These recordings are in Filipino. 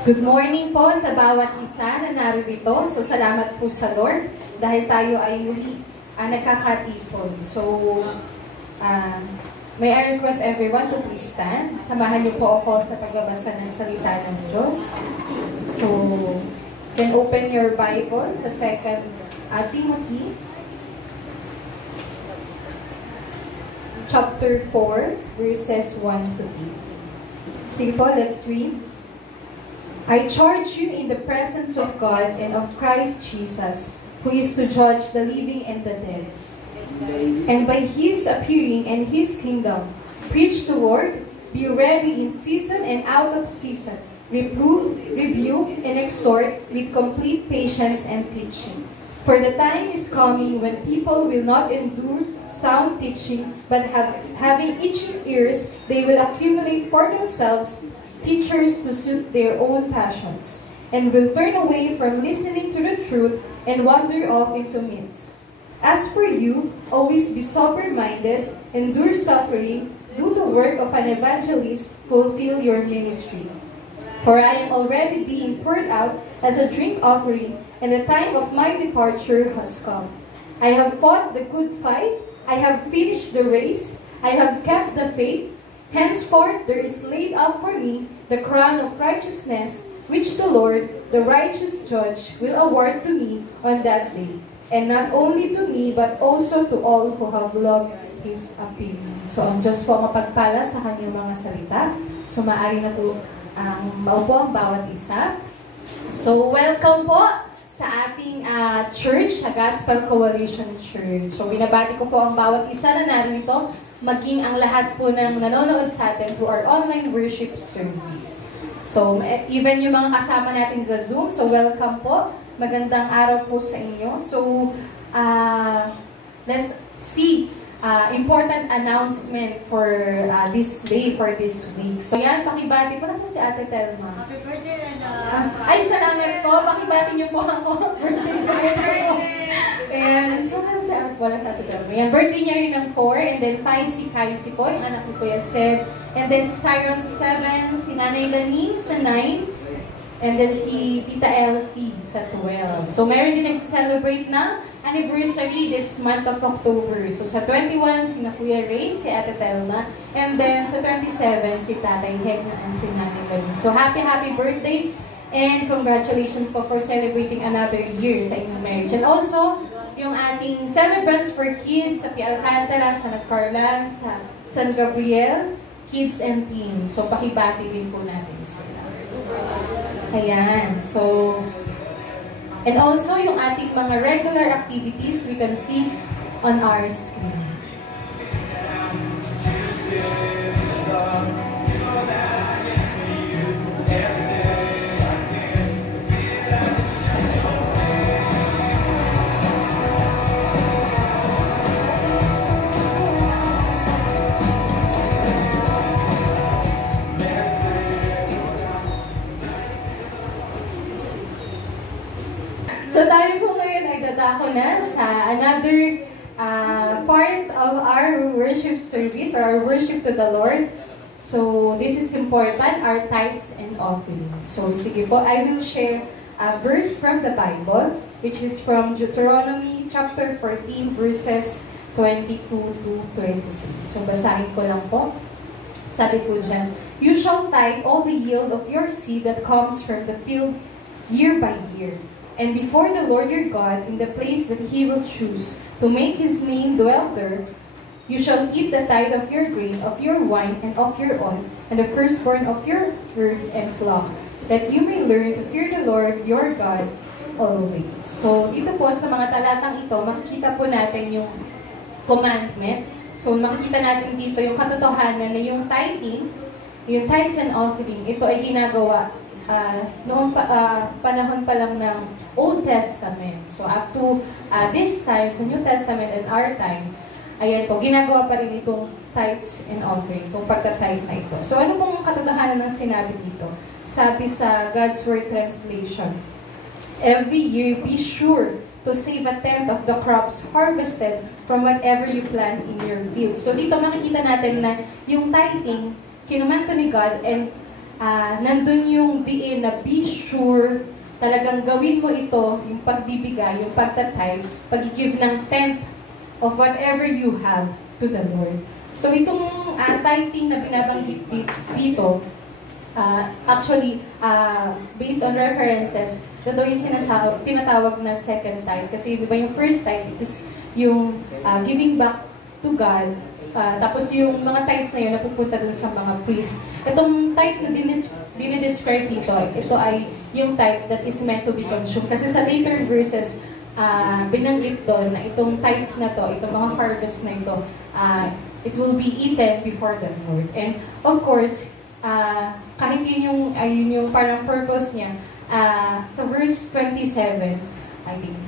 Good morning po sa bawat isa na narito. So, salamat po sa Lord dahil tayo ay muli nagkakatipon. So, may I request everyone to please stand. Samahan niyo po ako sa pagbabasa ng salita ng Diyos. So, then open your Bible sa 2 Timothy chapter 4, verses 1 to 8. Sige po, let's read. I charge you in the presence of God and of Christ Jesus, who is to judge the living and the dead. And by His appearing and His kingdom, preach the word, be ready in season and out of season, reprove, rebuke, and exhort with complete patience and teaching. For the time is coming when people will not endure sound teaching, but having itching ears, they will accumulate for themselves teachers to suit their own passions, and will turn away from listening to the truth and wander off into myths. As for you, always be sober-minded, endure suffering, do the work of an evangelist, fulfill your ministry. For I am already being poured out as a drink offering, and the time of my departure has come. I have fought the good fight, I have finished the race, I have kept the faith. Henceforth there is laid up for me the crown of righteousness, which the Lord, the righteous judge, will award to me on that day. And not only to me, but also to all who have loved His appearing. So, ang Diyos po mapagpala sa kanyang mga salita. So, maaari na po maupo ang bawat isa. So, welcome po sa ating church, sa Gospel Coalition Church. So, binabati ko po ang bawat isa na narito, maging ang lahat po ng nanonood sa atin through our online worship service. So, even yung mga kasama natin sa Zoom, so welcome po. Magandang araw po sa inyo. So, let's see important announcement for this day, for this week. So, yan, pakibati po. Nasaan si Ate Telma? Happy birthday, Rana! Ay, salamat po. Pakibati niyo po ako. Birthday! And so, wala sa Ate Telma. Yan, birthday niya rin ng 4, and then 5 si Kaisi po, yung anak ni Kuya Seb. And then si Siron sa 7, si Nanay Laning sa 9, and then si Tita Elsie sa 12. So, meron din nagsa-celebrate na anniversary this month of October. So, sa 21, si Kuya Rain, si Ate Telma, and then sa 27, si Tatay Hegna and si Nanay Laning. So, happy birthday, and congratulations po for celebrating another year sa inyong marriage. And also, yung ating celebrants for kids sa P. Alcantara, sa Nagcarlan, sa San Gabriel, kids and teens. So, pakibati din po natin sila. Ayan. So, and also, yung ating mga regular activities, we can see on our screen. So tayo po ngayon ay dadako na sa another part of our worship service, or our worship to the Lord. So this is important, our tithes and offering. So sige po, I will share a verse from the Bible, which is from Deuteronomy chapter 14, verses 22 to 23. So basahin ko lang po. Sabi po dyan, you shall tithe all the yield of your seed that comes from the field year by year. And before the Lord your God, in the place that He will choose to make His name dwell there, you shall eat the tithe of your grain, of your wine, and of your oil, and the firstborn of your herd and flock, that you may learn to fear the Lord your God always. So, dito po sa mga talatang ito, makikita po natin yung commandment. So, makikita natin dito yung katotohanan na yung tithing, yung tithes and offering, ito ay ginagawa noong panahon pa lang ng Old Testament. So up to this time, sa New Testament and our time, ayan po, ginagawa pa rin itong tithes and offering, itong pagta-tithe na ito. So ano pong katotohanan ng sinabi dito? Sabi sa God's Word Translation, every year be sure to save a tenth of the crops harvested from whatever you plant in your field. So dito makikita natin na yung tithing, kinumento ni God, and nandun yung diin na be sure, talagang gawin mo ito, yung pagbibigay, yung pagtatay, pag-give ng 10th of whatever you have to the Lord. So itong tithing na binabanggit dito, actually, based on references, ito yung tinatawag na second tithe. Kasi di ba yung first tithe, it is yung giving back to God. Tapos yung mga tithes na yun, napupunta dun sa mga priest. Itong tithe na dinidescribe dito, ito ay yung tithe that is meant to be consumed. Kasi sa later verses, binanggit doon na itong tithes na to, itong mga harvest na ito, it will be eaten before the Lord. And of course, kahit yun yung parang purpose niya, sa verse 27, I think.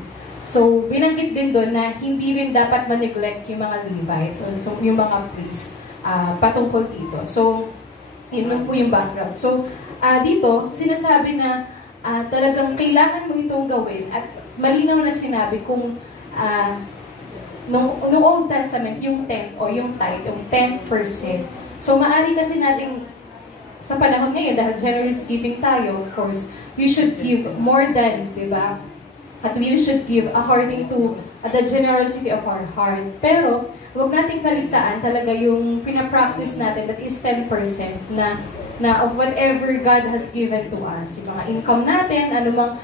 So, binanggit din doon na hindi rin dapat ma-neglect yung mga Levites, so yung mga priests, patungkol dito. So, yun po yung background. So, dito, sinasabi na talagang kailangan mo itong gawin at malinaw na sinabi kung nung Old Testament, yung 10 o yung tithe, yung 10%. So, maari kasi nating sa panahon ngayon, dahil generous giving tayo, of course, we should give more than, di ba? At we should give according to the generosity of our heart. Pero, huwag nating kaligtaan talaga yung pinapractice natin, that is 10% na of whatever God has given to us. Yung mga income natin, anumang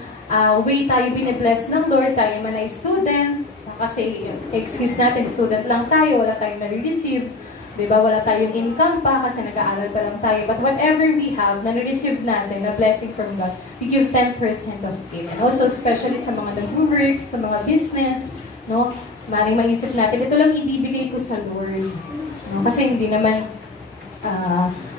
way tayo binibless ng Lord, tayo man ay student, kasi excuse natin, student lang tayo, wala tayong nare-receive, diba? Wala tayong income pa kasi nag-aaral pa lang tayo. But whatever we have, na-receive natin, na blessing from God, we give 10% of it. And also, especially sa mga nag-work, sa mga business, no? Maring maisip natin, ito lang ibibigay ko sa Lord. No? Kasi hindi naman,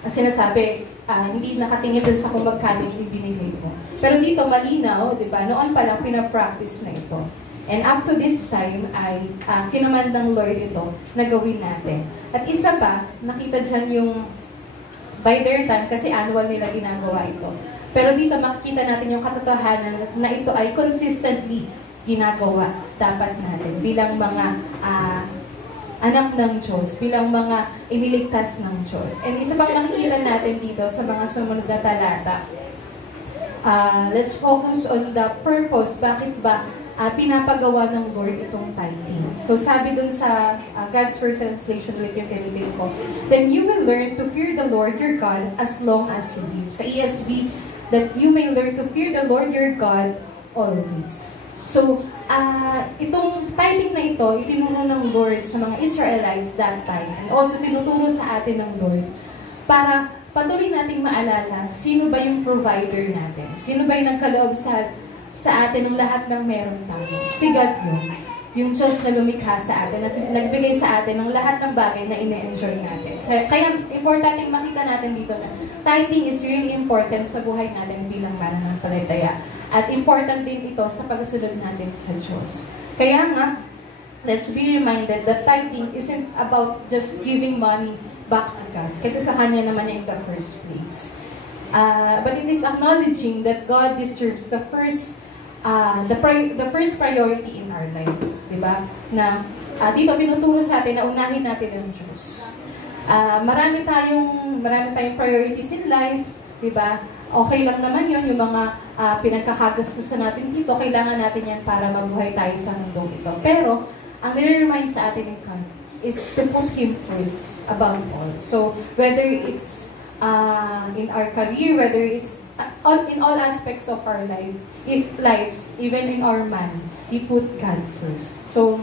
sinasabi, hindi nakatingin dun sa kung magkano yung ibinigay mo. Pero dito, malinaw, diba? Noon pa lang, pinapractice na ito. And up to this time, ay kinaman ng Lord ito na gawin natin. At isa pa, nakita dyan yung by their time, kasi annual nila ginagawa ito. Pero dito makikita natin yung katotohanan na ito ay consistently ginagawa dapat natin bilang mga anak ng Diyos, bilang mga iniligtas ng Diyos. And isa pang nakikita natin dito sa mga sumunod na talata, let's focus on the purpose. Bakit ba pinapagawa ng Lord itong tithing? So sabi dun sa God's Word Translation, ulit yung gamitin ko, then you will learn to fear the Lord your God as long as you live. Sa ESV, that you may learn to fear the Lord your God always. So, itong tithing na ito, itinuro ng Lord sa mga Israelites that time, and also tinuturo sa atin ng Lord para patuloy nating maalala sino ba yung provider natin, sino ba yung nagkaloob sa atin ng lahat ng meron tayo. Si God yun. Yung Diyos na lumikha sa atin at nagbigay sa atin ng lahat ng bagay na ine-enjoy natin. So, kaya importante makita natin dito na tithing is really important sa buhay natin bilang mananampalataya. At important din ito sa pagsunod natin sa Diyos. Kaya nga, let's be reminded that tithing isn't about just giving money back to God. Kasi sa Kanya naman niya in the first place. But it is acknowledging that God deserves the first priority in our lives, di ba? Na dito tinuturo sa atin na unahin natin ang Diyos. Marami tayong priorities in life, di ba? Okay lang naman yun, yung mga pinagkakagastusan natin dito, kailangan natin yan para mabuhay tayo sa mundong ito. Pero, ang nire-remind sa atin ng God is to put Him first above all. So, whether it's in our career, whether it's in all aspects of our lives, even in our money, we put God first. So,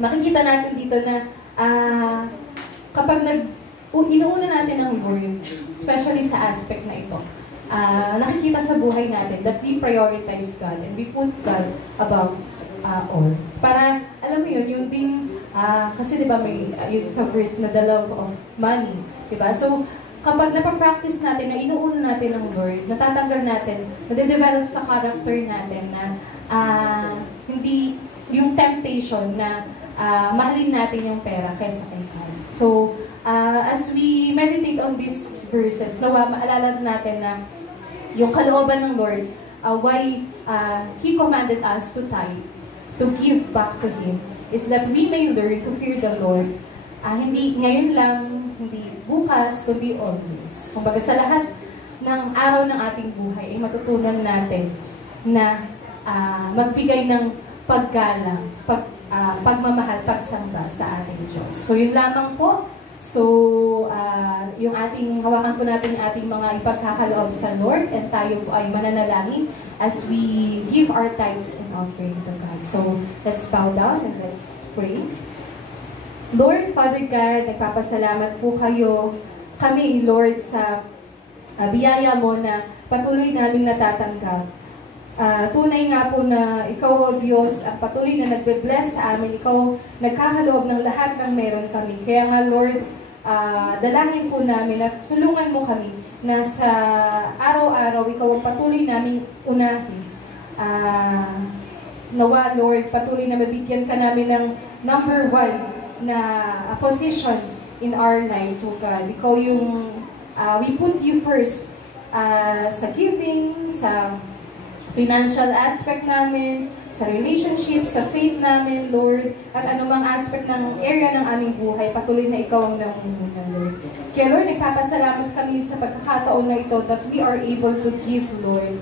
makikita natin dito na kapag inuuna natin ang Lord, especially sa aspect na ito, nakikita sa buhay natin that we prioritize God and we put God above all. Para, alam mo yun, yung din, kasi diba may yun sa verse na the love of money, diba? So, kapag napapractice natin na inuuna natin ang Lord, natatanggal natin, nade-develop sa character natin na hindi yung temptation na mahalin natin yung pera kaysa kay God. So, as we meditate on these verses, nawa maalala natin na yung kalooban ng Lord, why He commanded us to tithe, to give back to Him, is that we may learn to fear the Lord. Hindi ngayon lang, hindi bukas, kundi always. Kumbaga sa lahat ng araw ng ating buhay ay matutunan natin na magbigay ng paggalang, pagmamahal, pagsamba sa ating Diyos. So, yun lamang po. So, yung hawakan po natin yung ating mga ipagkakaloob sa Lord, and tayo po ay mananalangin as we give our tithes and offering to God. So, let's bow down and let's pray. Lord, Father God, nagpapasalamat po kami, Lord, sa biyaya mo na patuloy naming natatanggap. Tunay nga po na Ikaw, O Diyos, ang patuloy na nagbe-bless sa amin. Ikaw nagkakaloob ng lahat ng meron kami. Kaya nga, Lord, dalangin po namin na tulungan mo kami na sa araw-araw, Ikaw ang patuloy naming unahin. Nawa, Lord, patuloy na mabigyan ka namin ng number 1 na position in our lives, O God. Ikaw yung, we put you first sa giving, sa financial aspect namin, sa relationship, sa faith namin, Lord, at anumang aspect ng area ng aming buhay, patuloy na Ikaw ang nangunguna, Lord. Kaya, Lord, nagpapasalamat kami sa pagkakataon na ito that we are able to give, Lord.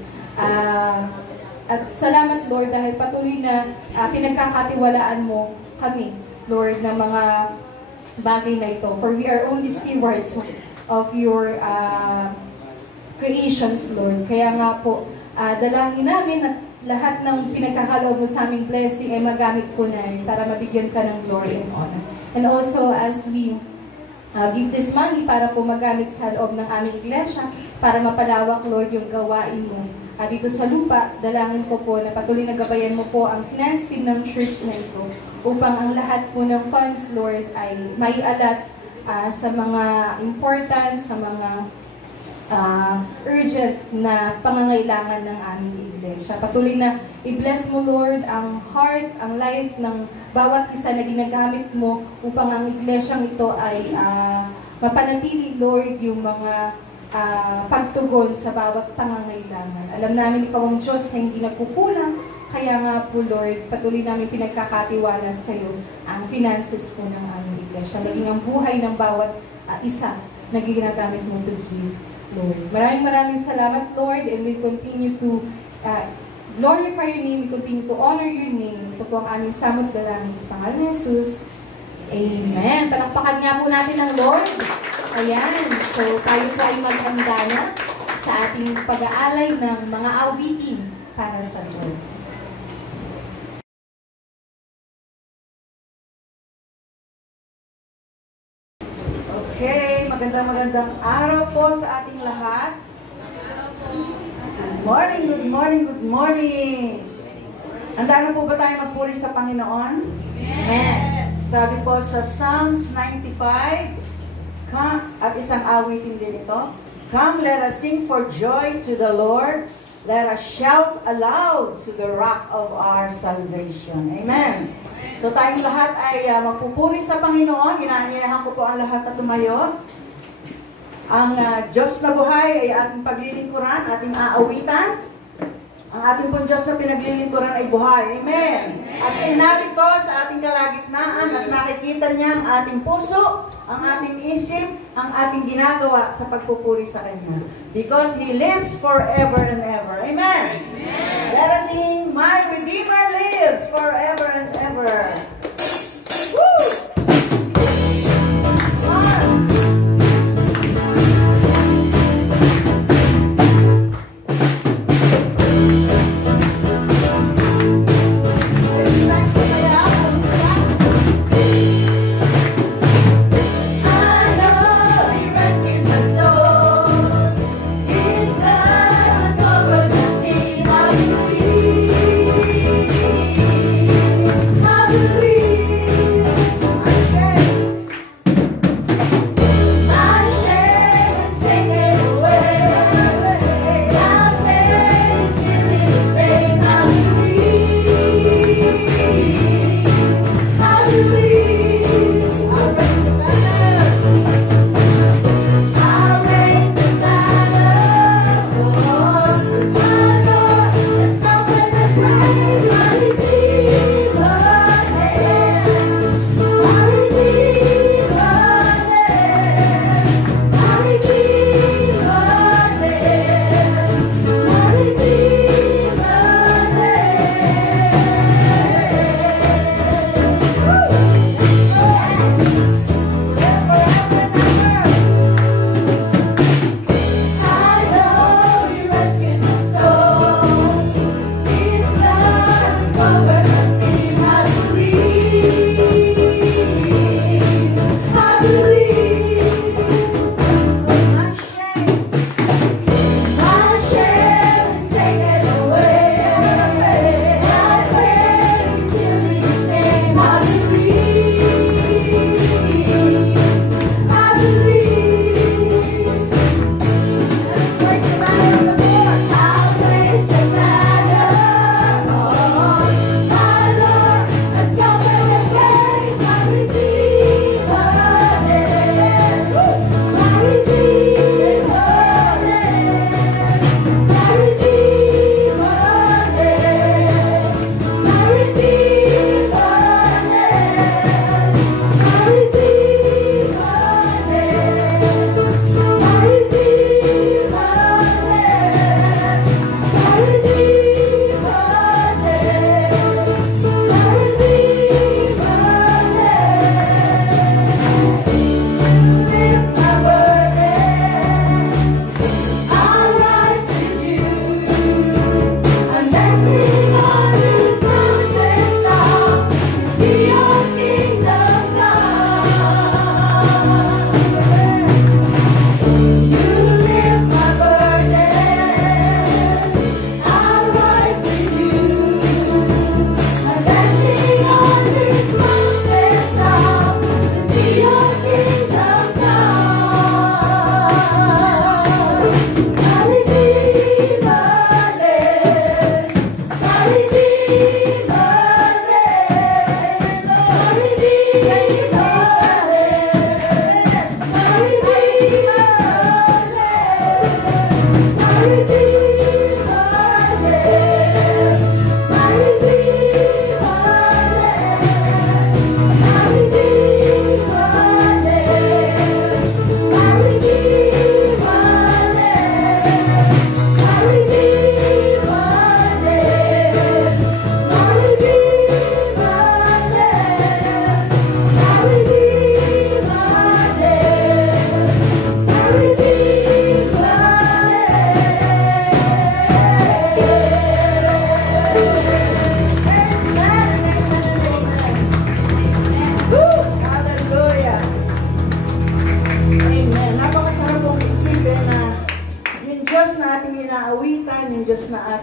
At salamat, Lord, dahil patuloy na pinagkakatiwalaan mo kami, Lord, na mga bagay na ito. For we are only stewards of your creations, Lord. Kaya nga po, dalangin namin at lahat ng pinagkakaloob mo sa aming blessing ay magamit po namin para mabigyan ka ng glory and honor. And also, as we give this money para po magamit sa loob ng aming iglesia, para mapalawak, Lord, yung gawain mo. Dito sa lupa, dalangin ko po na patuloy na gabayan mo po ang finance team ng church na ito upang ang lahat po ng funds, Lord, ay maialat sa mga important, sa mga urgent na pangangailangan ng aming iglesia. Patuloy na i-bless mo, Lord, ang heart, ang life ng bawat isa na ginagamit mo upang ang iglesyang ito ay mapanatili, Lord, yung mga pagtugon sa bawat pangangailangan. Alam namin Ikaw ang Diyos na hindi nagkukulang, kaya nga po, Lord, patuloy namin pinagkakatiwala sa iyo ang finances po ng aming iglesia. Maging ang buhay ng bawat isa na ginagamit mo to give, Lord. Maraming salamat, Lord, and we continue to glorify your name, we continue to honor your name. Ito po ang aming samot dalangin sa pangalan ni Jesus. Amen. Palakpakan nga po natin ang Lord. Ayan. So, tayo po ay maghanda na sa ating pag-aalay ng mga awitin para sa Lord. Okay, magandang araw po sa ating lahat. Good morning, good morning, good morning. Handa na po ba tayo magpuri sa Panginoon? Amen. Sabi po sa Psalms 95, at isang awitin din ito, Come, let us sing for joy to the Lord. Let us shout aloud to the rock of our salvation. Amen. So tayong lahat ay magpupuri sa Panginoon. Inaanyayahan ko po ang lahat na tumayo. Ang Diyos na buhay ay ating paglilingkuran, ating aawitan. Ang ating pong Diyos na pinaglilingkuran ay buhay. Amen. At siya narito sa ating kalagitnaan at nakikita niya ang ating puso, ang ating isip, ang ating ginagawa sa pagpupuri sa Kanya. Because He lives forever and ever. Amen. Amen. Let us sing, My Redeemer lives forever and ever. Woo! One. Hallelujah.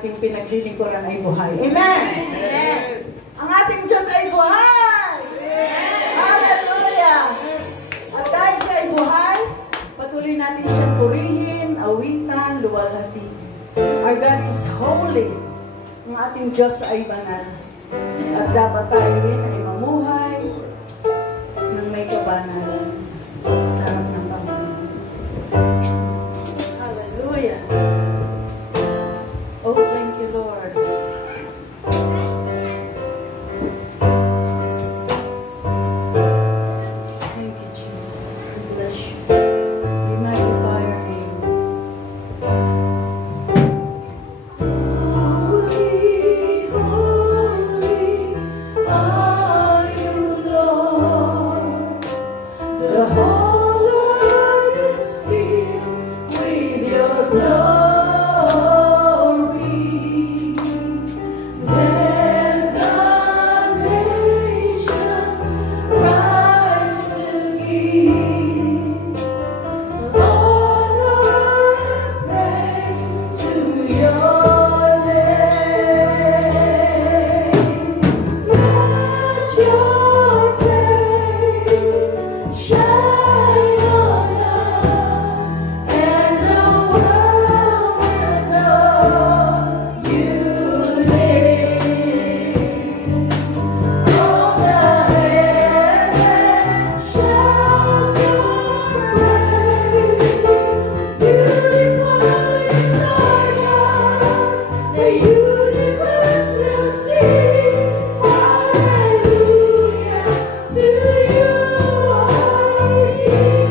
ating pinaglilingkuran ay buhay. Amen! Amen! Ang ating Diyos ay buhay! Hallelujah! At dahil siya ay buhay, patuloy natin siyang purihin, awitan, luwalhati. Our God is holy. Ang ating Diyos ay banal. At dapat tayo rin ay mamuhay ng may kabanalan sa harap ng Panginoon. Hallelujah! Oh, thank you, Lord. Thank you, Jesus. We bless you. We magnify your name. Holy, holy are you, Lord. The whole earth is filled with your glory. Let the nations rise to give honor and praise to your name. Let your praise shine on us, and the world will know you live. All the heavens shout your praise. Beautiful is our God. The universe will sing hallelujah to you, our King.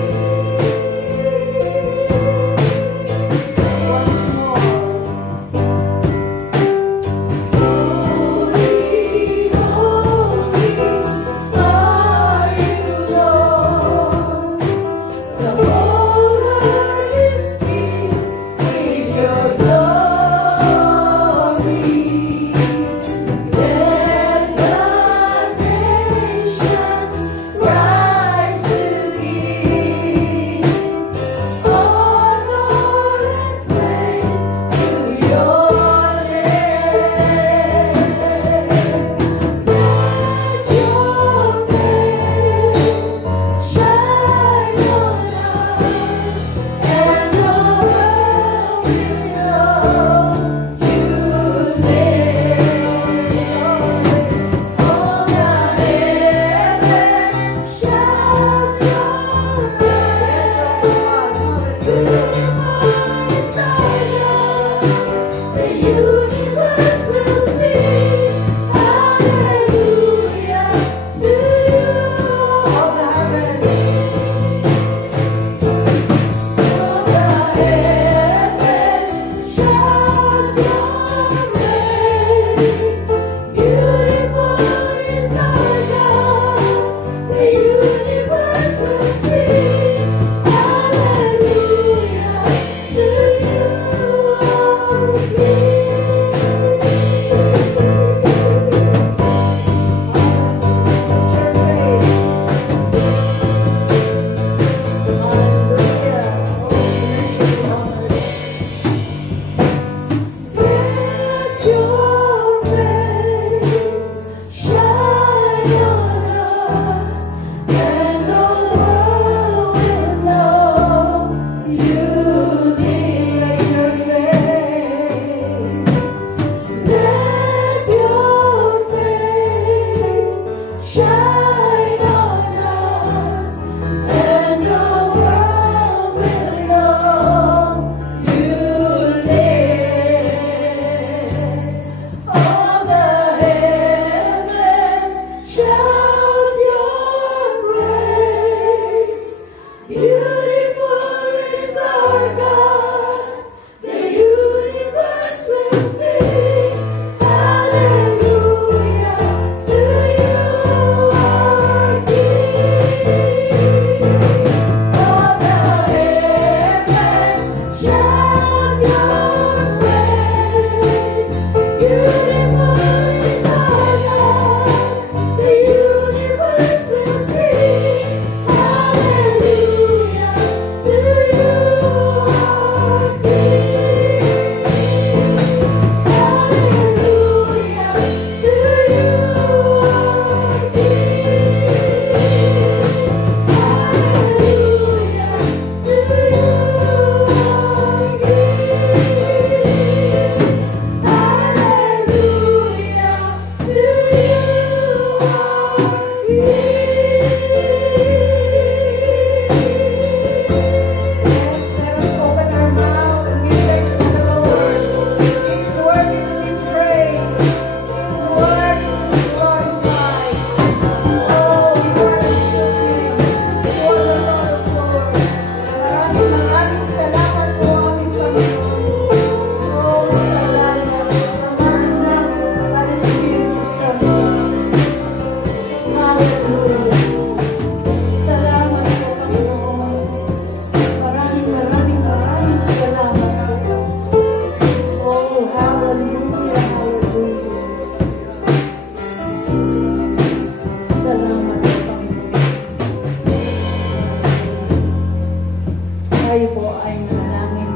Kayo po ay manalangin.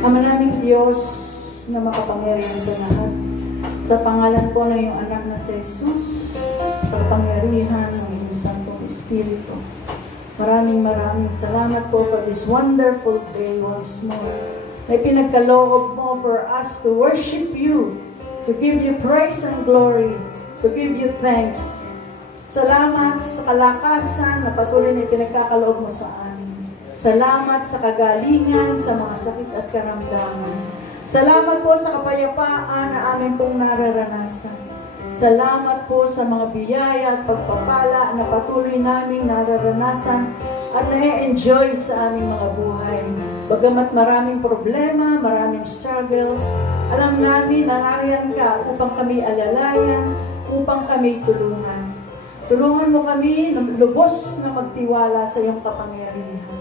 Ama naming Diyos na makapangyarihan sa lahat, sa pangalan po ng iyong anak na si Jesus, sa pangyarihan ng iyong Santong Espiritu, maraming salamat po for this wonderful day once more. May pinagkaloob mo for us to worship you, to give you praise and glory, to give you thanks. Salamat sa kalakasan na patuloy na pinagkakaloob mo sa amin. Salamat sa kagalingan, sa mga sakit at karamdaman. Salamat po sa kapayapaan na amin pong nararanasan. Salamat po sa mga biyaya at pagpapala na patuloy naming nararanasan at na-enjoy sa aming mga buhay. Bagamat maraming problema, maraming struggles, alam namin na nariyan ka upang kami alalayan, upang kami tulungan. Tulungan mo kami na lubos na magtiwala sa iyong kapangyarihan.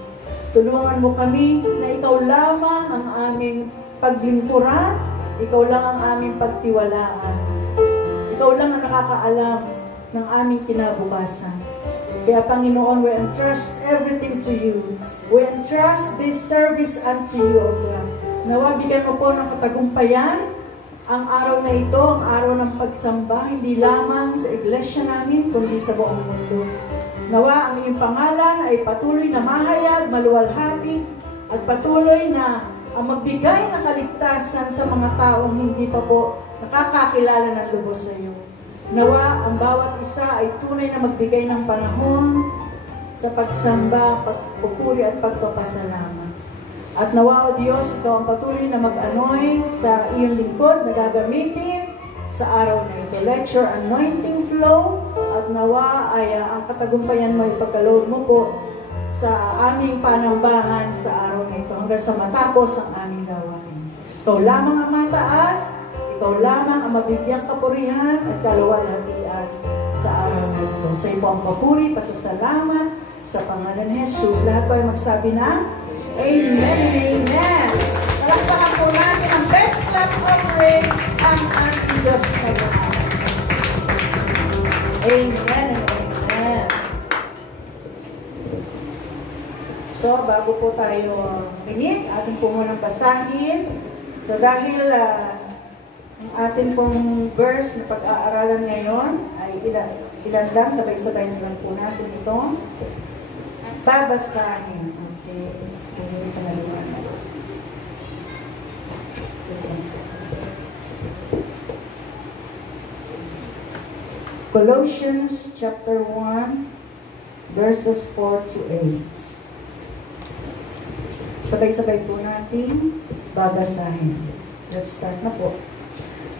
Tulungan mo kami na ikaw lamang ang aming paglingkuran, ikaw lang ang aming pagtiwalaan. Ikaw lang ang nakakaalam ng aming kinabukasan. Kaya Panginoon, we entrust everything to you. We entrust this service unto you, O God. Nawa, bigyan mo po ng katagumpayan ang araw na ito, ang araw ng pagsamba, hindi lamang sa iglesia namin, kundi sa buong mundo. Nawa, ang iyong pangalan ay patuloy na mahayag, maluwalhati, at patuloy na magbigay ng kaligtasan sa mga taong hindi pa po nakakakilala ng lubos sa iyo. Nawa, ang bawat isa ay tunay na magbigay ng panahon sa pagsamba, pagpupuri at pagpapasalamat. At nawa, O Diyos, ikaw ang patuloy na mag-anoint sa iyong lingkod na gagamitin sa araw na ito. Let your anointing flow at nawa ay ang katagumpayan mo, ipagkaloob mo po sa aming panambahan sa araw na ito hanggang sa matapos ang aming gawain. Ikaw lamang ang mataas, ikaw lamang ang mabigyang kapurihan at kaluwalhatian sa araw na ito. Sa iyo ang papuri, pasasalamat sa pangalan ni Jesus. Lahat po ay magsabi na Amen and Amen. Palakpakan po natin ang best clap offering ang ating Diyos na lahat. Amen and Amen. So, bago po tayo minig, ating po munang basahin. So, dahil ang ating pong verse na pag-aaralan ngayon ay ilan lang, sabay-sabay na lang po natin ito. Babasahin. Okay. Hindi sa naliwanag. Colossians chapter 1 verses 4 to 8. Sabay-sabay po natin babasahin. Let's start na po.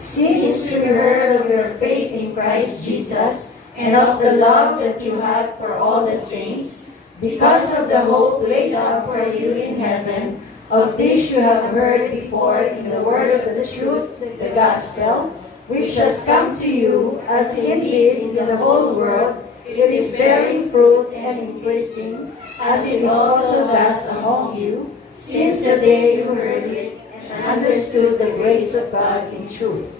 Since you heard of your faith in Christ Jesus, and of the love that you have for all the saints, because of the hope laid up for you in heaven, of this you have heard before in the word of the truth, the gospel, which has come to you, as indeed in the whole world it is bearing fruit and increasing, as it also does among you, since the day you heard it and understood the grace of God in truth.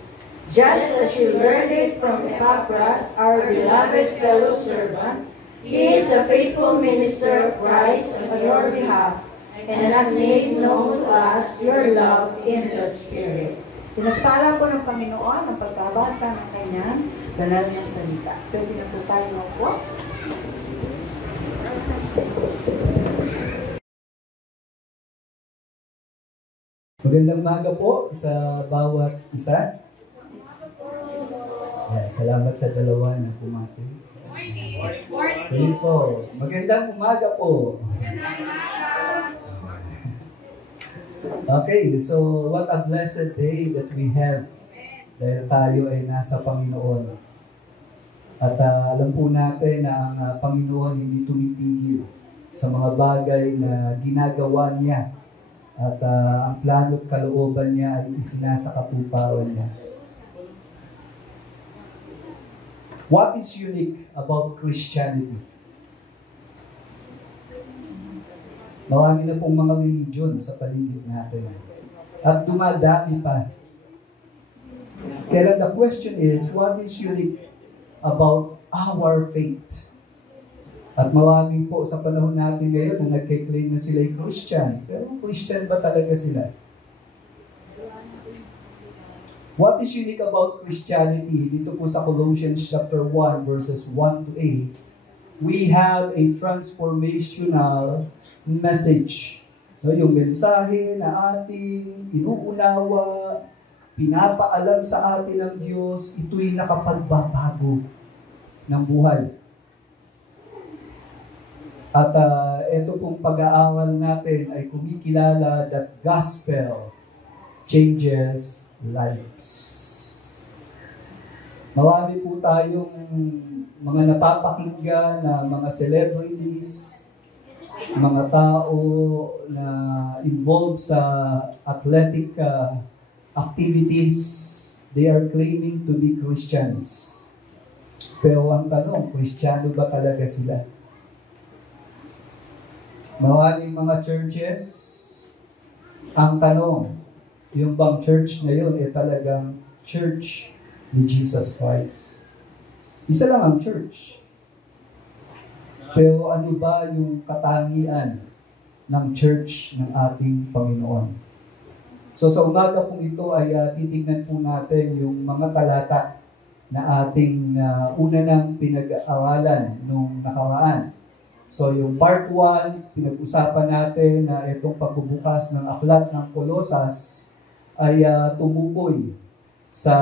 Just as you learned it from Epaphras, our beloved fellow servant, he is a faithful minister of Christ on your behalf, and has made known to us your love in the Spirit. Pinagpala po ng Panginoon ang pagkabasa ng kanyang banal na salita. Pwede na po tayo maupo. Magandang umaga po sa bawat isa. Yan, salamat sa dalawa na pumati. Morning po. Magandang umaga po. Okay, so what a blessed day that we have dahil tayo ay nasa Panginoon. At alam po natin na ang Panginoon hindi tumitigil sa mga bagay na ginagawa niya. At ang plano at kalooban niya ay isinasa katuparan niya. What is unique about Christianity? Marami na pong mga religion sa paligid natin. At dumadami pa. Kaya the question is, what is unique about our faith? At marami po sa panahon natin ngayon na nagkiklaim na sila'y Christian. Pero Christian ba talaga sila? What is unique about Christianity? Dito po sa Colossians chapter 1 verses 1 to 8, we have a transformational message. No, yung mensahe na ating inuunawa, pinapaalam sa atin ng Diyos, ito'y nakapagbabago ng buhay. At ito pong pag-aaral natin ay kumikilala that gospel changes lives. Marami po tayong mga napapakinggan na mga celebrities, mga tao na involved sa athletic activities. They are claiming to be Christians. Pero ang tanong, Kristiyano ba talaga sila? Maraming mga churches, ang tanong, yung bang church na yun ay talagang church ni Jesus Christ? Isa lang ang church. Pero ano ba yung katangian ng church ng ating Panginoon? So sa umaga pong ito ay titignan po natin yung mga talata na ating una nang pinag-aaralan nung nakaraan. So yung part 1, pinag-usapan natin na itong pagbubukas ng aklat ng Kolosas ay tumukoy sa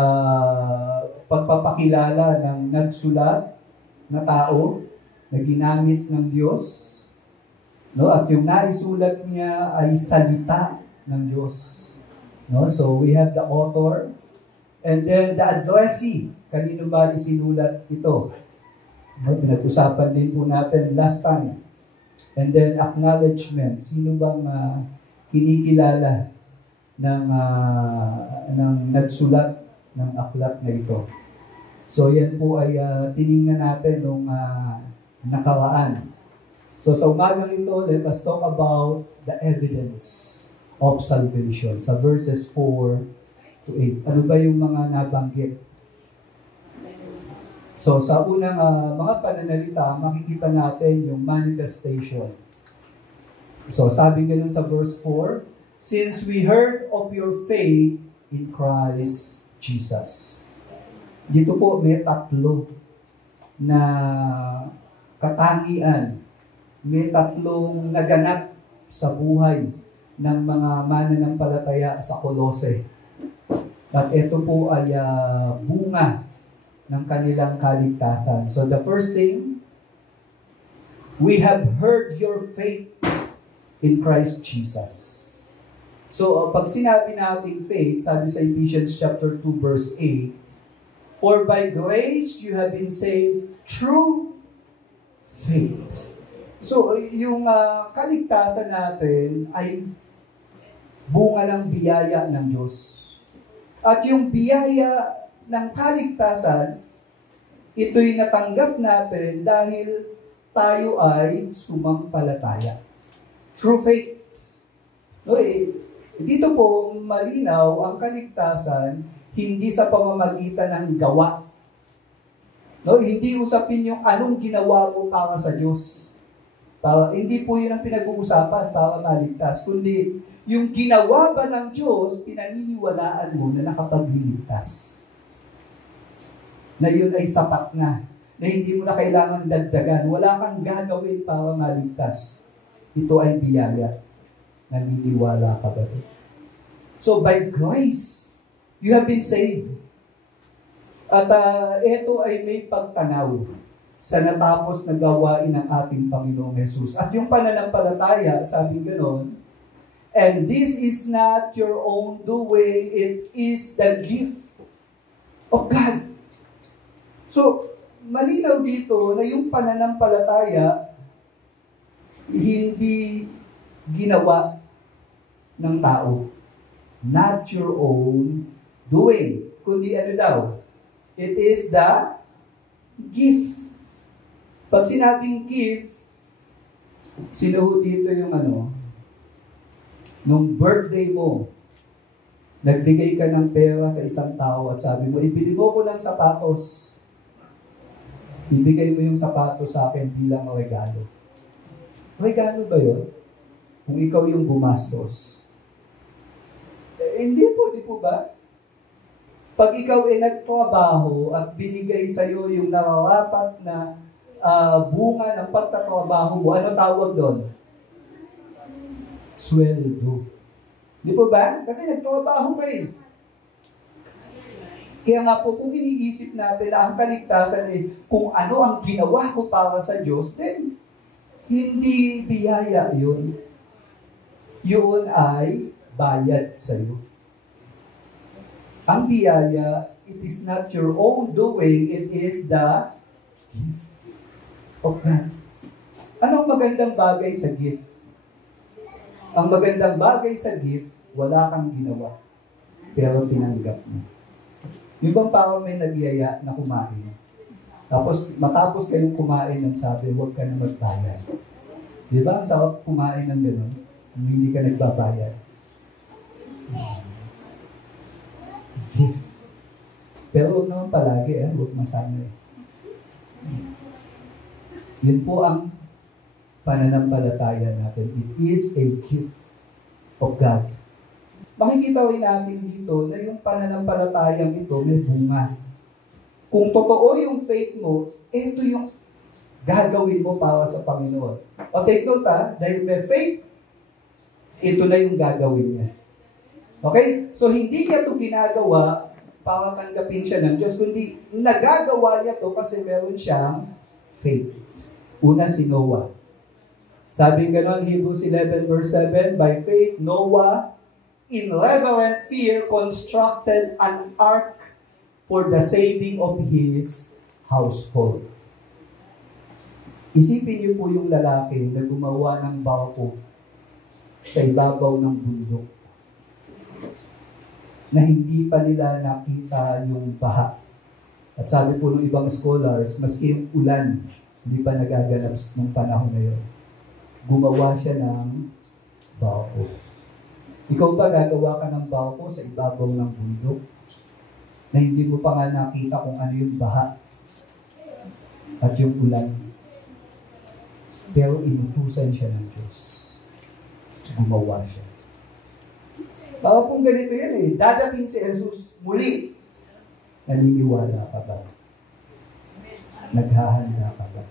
pagpapakilala ng nagsulat na tao na ginamit ng Diyos. No? At yung naisulat niya ay salita ng Diyos. No? So we have the author and then the addressee. Kanino ba isinulat ito? No? Pinag-usapan din po natin last time. And then acknowledgement. Sino bang kinikilala ng nagsulat ng aklat na ito? So yan po ay tiningnan natin nung nakaraan. So sa umagang ito, let us talk about the evidence of salvation. Sa verses 4 to 8. Ano ba yung mga nabanggit? So sa unang mga pananalita, makikita natin yung manifestation. So sabi ganun sa verse 4, since we heard of your faith in Christ Jesus. Dito po may tatlo na katangian. May tatlong naganap sa buhay ng mga mananampalataya sa Colossae. At ito po ay bunga ng kanilang kaligtasan. So the first thing, we have heard your faith in Christ Jesus. So pag sinabi natin faith, sabi sa Ephesians chapter 2 verse 8, for by grace you have been saved through faith. So yung kaligtasan natin ay bunga ng biyaya ng Diyos. At yung biyaya ng kaligtasan, ito'y natanggap natin dahil tayo ay sumampalataya. Through faith. No, dito po malinaw ang kaligtasan hindi sa pamamagitan ng gawa. No, hindi usapin yung anong ginawa mo para sa Diyos. Hindi po yun ang pinag-uusapan para maligtas, kundi yung ginawa ba ng Diyos, pinaniniwalaan mo na nakapagliligtas. Na yun ay sapat na hindi mo na kailangan dagdagan. Wala kang gagawin para maligtas. Ito ay biyaya. Naniniwala ka ba rin? So by grace, you have been saved. At ito ay may pagtanaw sa natapos na gawain ng ating Panginoong Jesus. At yung pananampalataya, sabi gano'n, and this is not your own doing, it is the gift of God. So, malinaw dito na yung pananampalataya hindi ginawa ng tao. Not your own doing. Kundi ano daw? It is the gift. Pag sinabing gift, sino dito yung nung birthday mo, nagbigay ka ng pera sa isang tao at sabi mo, ibili mo ko ng sapatos. ibigay mo yung sapatos sa akin bilang regalo. Regalo ba yun? Kung ikaw yung gumastos. Hindi po ba? Pag ikaw ay nagtrabaho at binigay sa'yo yung nararapat na bunga ng pagtatrabaho mo, ano tawag doon? Sweldo. Di po ba? Kasi nagtrabaho ka eh. Kaya nga po, kung iniisip natin na ang kaligtasan eh, kung ano ang ginawa ko para sa Diyos, then, hindi biyaya yun. Yun ay bayad sa'yo. Ang biyaya, it is not your own doing, it is the gift of God. Anong magandang bagay sa gift? Ang magandang bagay sa gift, wala kang ginawa, pero tinanggap mo. Yung bang parang may nagyaya na kumain, tapos matapos kayong kumain ng sabi, huwag ka na magbayad. Di ba? Ang sarap kumain ng gano'n, hindi ka nagbabayad. Gift. Pero huwag naman palagi, huwag masama eh. Yun po ang pananampalataya natin. It is a gift of God. Makikita rin natin dito na yung pananampalatayang ito may bunga. Kung totoo yung faith mo, ito yung gagawin mo para sa Panginoon. O take note dahil may faith, ito na yung gagawin niya. Okay? So hindi niya ito ginagawa para tanggapin siya ng Diyos, kundi nagagawa niya ito kasi meron siyang faith. Una si Noah. Sabi ganon, Hebrews 11 verse 7, by faith, Noah, in reverent fear, constructed an ark for the saving of his household. Isipin niyo po yung lalaki na gumawa ng barko sa ibabaw ng bundok na hindi pa nila nakita yung baha. At sabi po ng ibang scholars, maski yung ulan, hindi pa nagaganap ng panahon na yun. Gumawa siya ng barko. Ikaw ba gagawa ka ng barko sa ibabaw ng bundok na hindi mo pa nga nakita kung ano yung baha at yung ulan? Pero inutusan siya ng Diyos. Gumawa siya. Baka kung ganito yan dadating si Jesus muli. Naniniwala ka ba? Naghahanda ka ba?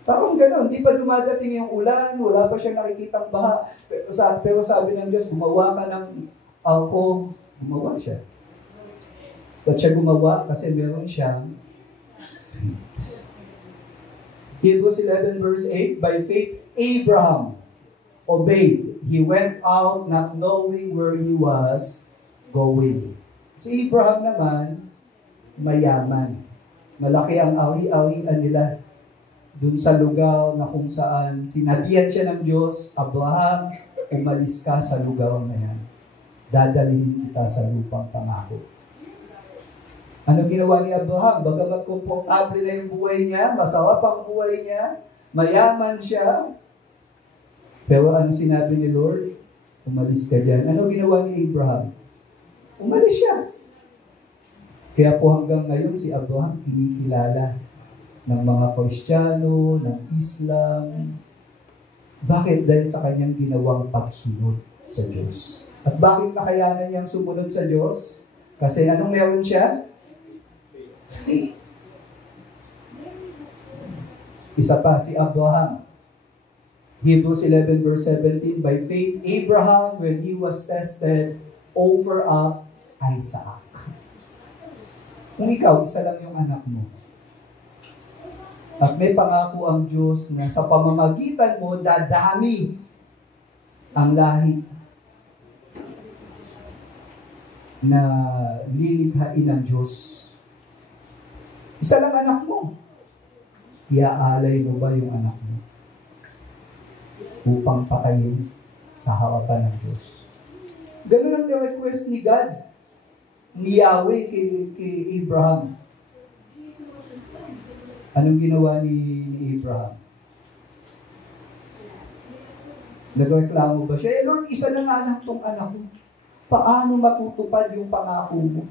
Parang gano'n, di pa dumadating yung ulan, wala pa siya nakikitang baha. Pero sabi ng Diyos, gumawa ka ng alko, gumawa siya. At siya gumawa kasi meron siyang faith. Hebrews 11 verse 8, by faith, Abraham obeyed. He went out not knowing where he was going. Si Abraham naman, mayaman. Malaki ang ari-arian nila dun sa lugar na kung saan sinabihan siya ng Diyos, Abraham, umalis ka sa lugar na yan. Dadalhin kita sa lupang pangako. Ano ginawa ni Abraham? Bagamat komportable na yung buhay niya, masarap ang buhay niya, mayaman siya, pero ano sinabi ni Lord? Umalis ka dyan. Ano ginawa ni Abraham? Umalis siya. Kaya po hanggang ngayon si Abraham kinikilala ng mga Kristiyano, ng Islam. Bakit? Dahil sa kanyang ginawang pagsunod sa Diyos. At bakit nakayanan niyang sumunod sa Diyos? Kasi anong meron siya? Faith. Isa pa, si Abraham. Hebrews 11 verse 17, by faith, Abraham, when he was tested, offered up Isaac. Kung ikaw, isa lang yung anak mo, at may pangako ang Diyos na sa pamamagitan mo, dadami ang lahi na lilikhain ng Diyos. Isa lang anak mo. Iaalay mo ba yung anak mo upang patayin sa harapan ng Diyos? Ganun ang request ni God, ni Yahweh kay Abraham. Anong ginawa ni Abraham? Nagreklamo ba siya? Lord, isa na nga lang tong anak ko. Paano matutupad yung pangako mo?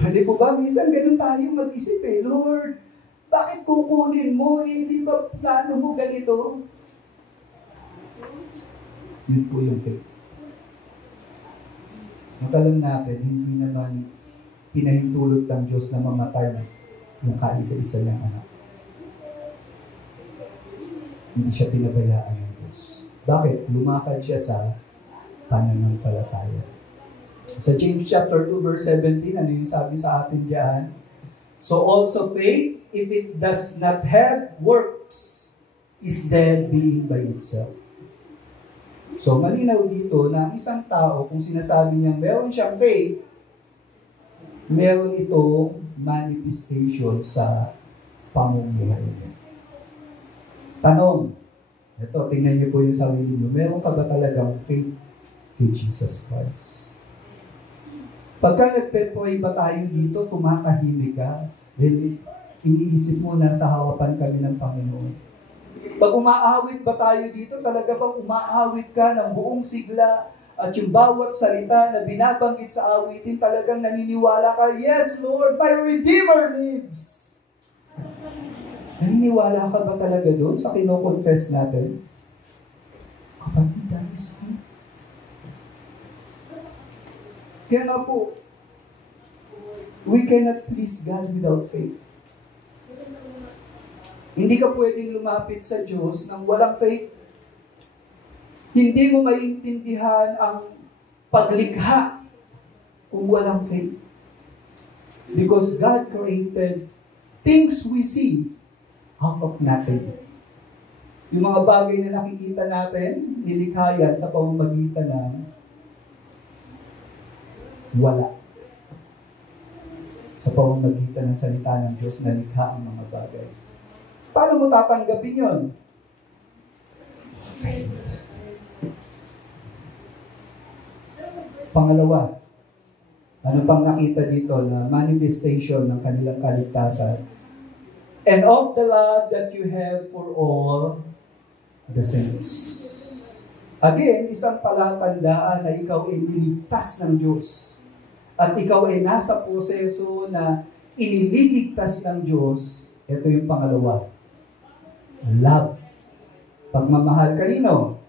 Hindi po ba? Minsan ganun tayo mag-isip Lord, bakit kukunin mo? Hindi ba plano mo ganito? Yun po yung faith. Matalang natin, hindi naman pinahintulot ng Diyos na mamatay yung kaisa-isa niyang anak. Hindi siya pinabayaan ng Diyos. Bakit? Lumakad siya sa pananampalataya. Sa James chapter 2 verse 17, ano yung sabi sa atin diyan? So also faith, if it does not have works, is dead being by itself. So malinaw dito na isang tao, kung sinasabi niyang meron siyang faith, meron itong manifestation sa pamumuhay niya. Tanong, ito, tingnan niyo po yung sarili niyo, meron ka ba talagang faith kay Jesus Christ? Pagka nagpe-pray ba tayo dito, tumatahimik ka? Really? Iniisip mo na sa harapan kami ng Panginoon. Pag umaawit ba tayo dito, talaga bang umaawit ka ng buong sigla at yung bawat salita na binabanggit sa awitin, talagang naniniwala ka, yes Lord, my Redeemer lives. Naniniwala ka ba talaga doon sa kino-confess natin? Kapatid, that is faith. Kaya nga po, we cannot please God without faith. Hindi ka pwedeng lumapit sa Diyos nang walang faith. Hindi mo maintindihan ang paglikha kung walang faith. Because God created things we see out of nothing. Yung mga bagay na nakikita natin, nilikha yan sa pamamagitan ng wala. Sa pamamagitan ng salita ng Diyos na likha ang mga bagay. Paano mo tatanggapin yun? Faith. Pangalawa, ano pang nakita dito na manifestation ng kanilang kaligtasan? And of the love that you have for all the saints. Again, isang palatandaan na ikaw ay niligtas ng Diyos. At ikaw ay nasa proseso na iniligtas ng Diyos. Ito yung pangalawa. Love. Pagmamahal kanino?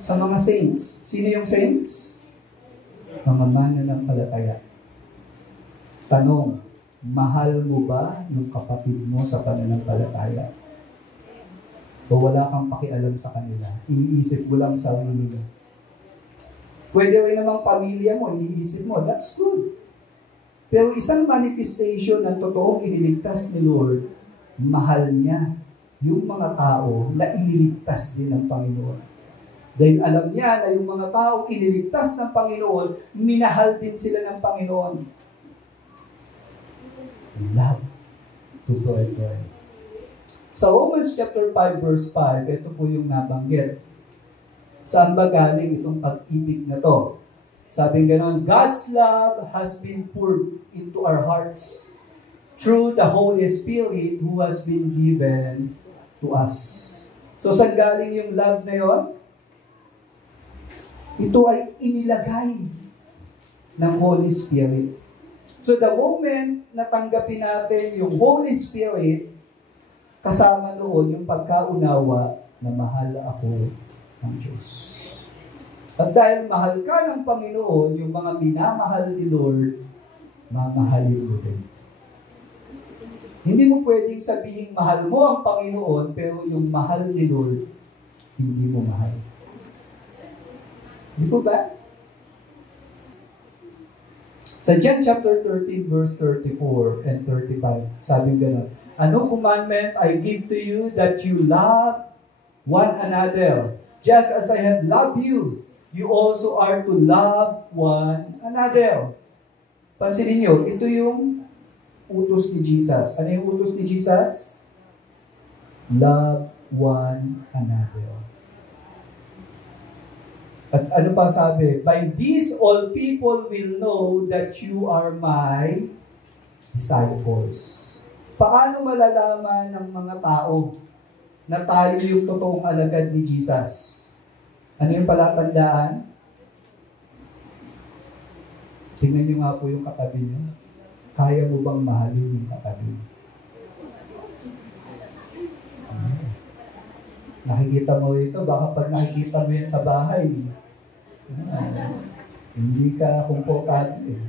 Sa mga saints. Sino yung saints? Mga mananampalataya. Tanong, mahal mo ba yung kapatid mo sa pananampalataya? O wala kang pakialam sa kanila? Iniisip mo lang sarili mo. Pwede rin namang pamilya mo, iniisip mo, that's good. Pero isang manifestation ng totoong iniligtas ni Lord, mahal niya yung mga tao na iniligtas din ng Panginoon. Dahil alam niya na yung mga tao iniligtas ng Panginoon, minahal din sila ng Panginoon. Love to brethren. Sa Romans chapter 5 verse 5, ito po yung nabanggit. Saan ba galing itong pag-ibig na to? Sabing ganon, God's love has been poured into our hearts through the Holy Spirit who has been given to us. So saan galing yung love na yon? Ito ay inilagay ng Holy Spirit. So the moment na tanggapin natin yung Holy Spirit, kasama noon yung pagkaunawa na mahal ako ng Diyos. At dahil mahal ka ng Panginoon, yung mga minamahal ni Lord, mamahalin mo din. Hindi mo pwedeng sabihin mahal mo ang Panginoon, pero yung mahal ni Lord, hindi mo mahal. Hindi po ba? Sa John chapter 13, verse 34 and 35, sabi gano'n, anong commandment I give to you that you love one another? Just as I have loved you, you also are to love one another. Pansinin nyo, ito yung utos ni Jesus. Ano yung utos ni Jesus? Love one another. At ano pa sabi? By this all people will know that you are my disciples. Paano malalaman ng mga tao na tayo yung totoong alagad ni Jesus? Ano yung palatandaan? Tingnan nyo nga po yung katabi nyo. Kaya mo bang mahalin yung katabi? Nakikita mo ito, baka pag nakikita mo yan sa bahay, hindi ka komportable.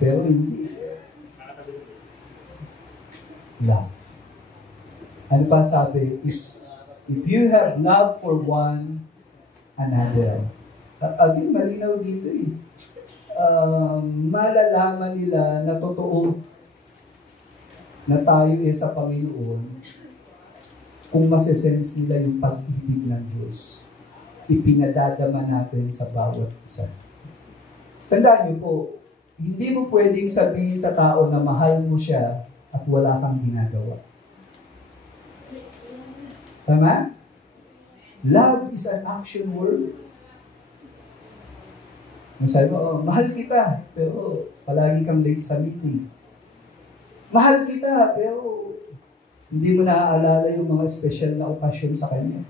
Pero hindi. Love. Ano pa sabi? If you have love for one another. Again, malinaw dito eh. Malalaman nila na totoo na tayo sa Panginoon kung masesense nila yung pag-ibig ng Diyos. Ipinadadama natin sa bawat isa. Tandaan niyo po, hindi mo pwedeng sabihin sa tao na mahal mo siya at wala kang ginagawa. Tama? Love is an action word. Masabi mo, mahal kita, pero palagi kang late sa meeting. Mahal kita, pero hindi mo naaalala yung mga special na okasyon sa kanya.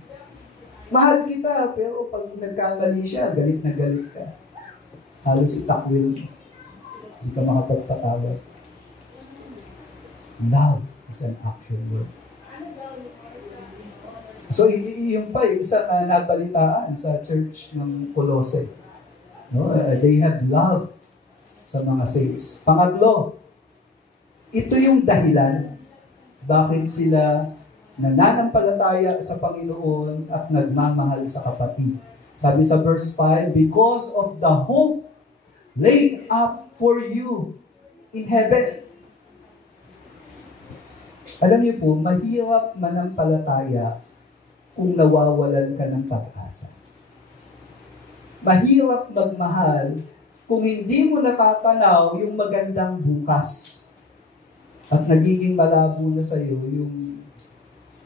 Mahal kita, pero pag nagkamali siya, galit na galit ka. Halos itakwil. Hindi ka makapagpatawad. Love is an action word. So, yung pa, yung isa na nabalitaan sa church ng Colossae. No? They have love sa mga saints. Pangatlo, ito yung dahilan bakit sila nananampalataya sa Panginoon at nagmamahal sa kapatid. Sabi sa verse 5, because of the hope laid up for you in heaven. Alam niyo po, mahirap manampalataya kung nawawalan ka ng pag-asa. Mahirap magmahal kung hindi mo natatanaw yung magandang bukas at nagiging malabo na sa iyo yung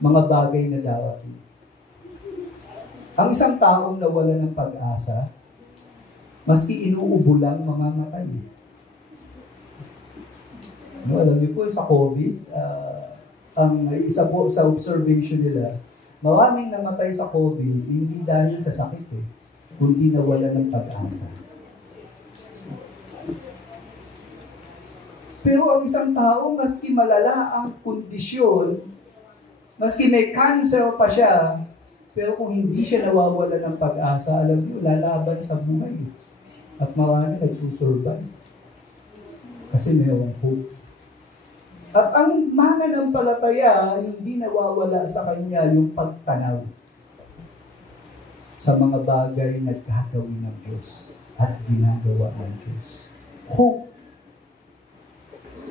mga bagay na darating. Ang isang taong nawalan ng pag-asa, maski inuubo lang, mamamatay. No, alam niyo po, sa COVID, ang isa po sa observation nila, maraming namatay sa COVID, hindi dahil sa sakit kundi nawalan ng pag-asa. Pero ang isang tao, maski malala ang kondisyon, maski may cancer pa siya, pero kung hindi siya nawawalan ng pag-asa, alam niyo, lalaban sa buhay. At marami nagsusurvive. Kasi mayroong hope. At ang mananampalataya, hindi nawawala sa kanya yung pagtanaw sa mga bagay na gagawin ng Diyos at ginagawa ng Diyos. Hope.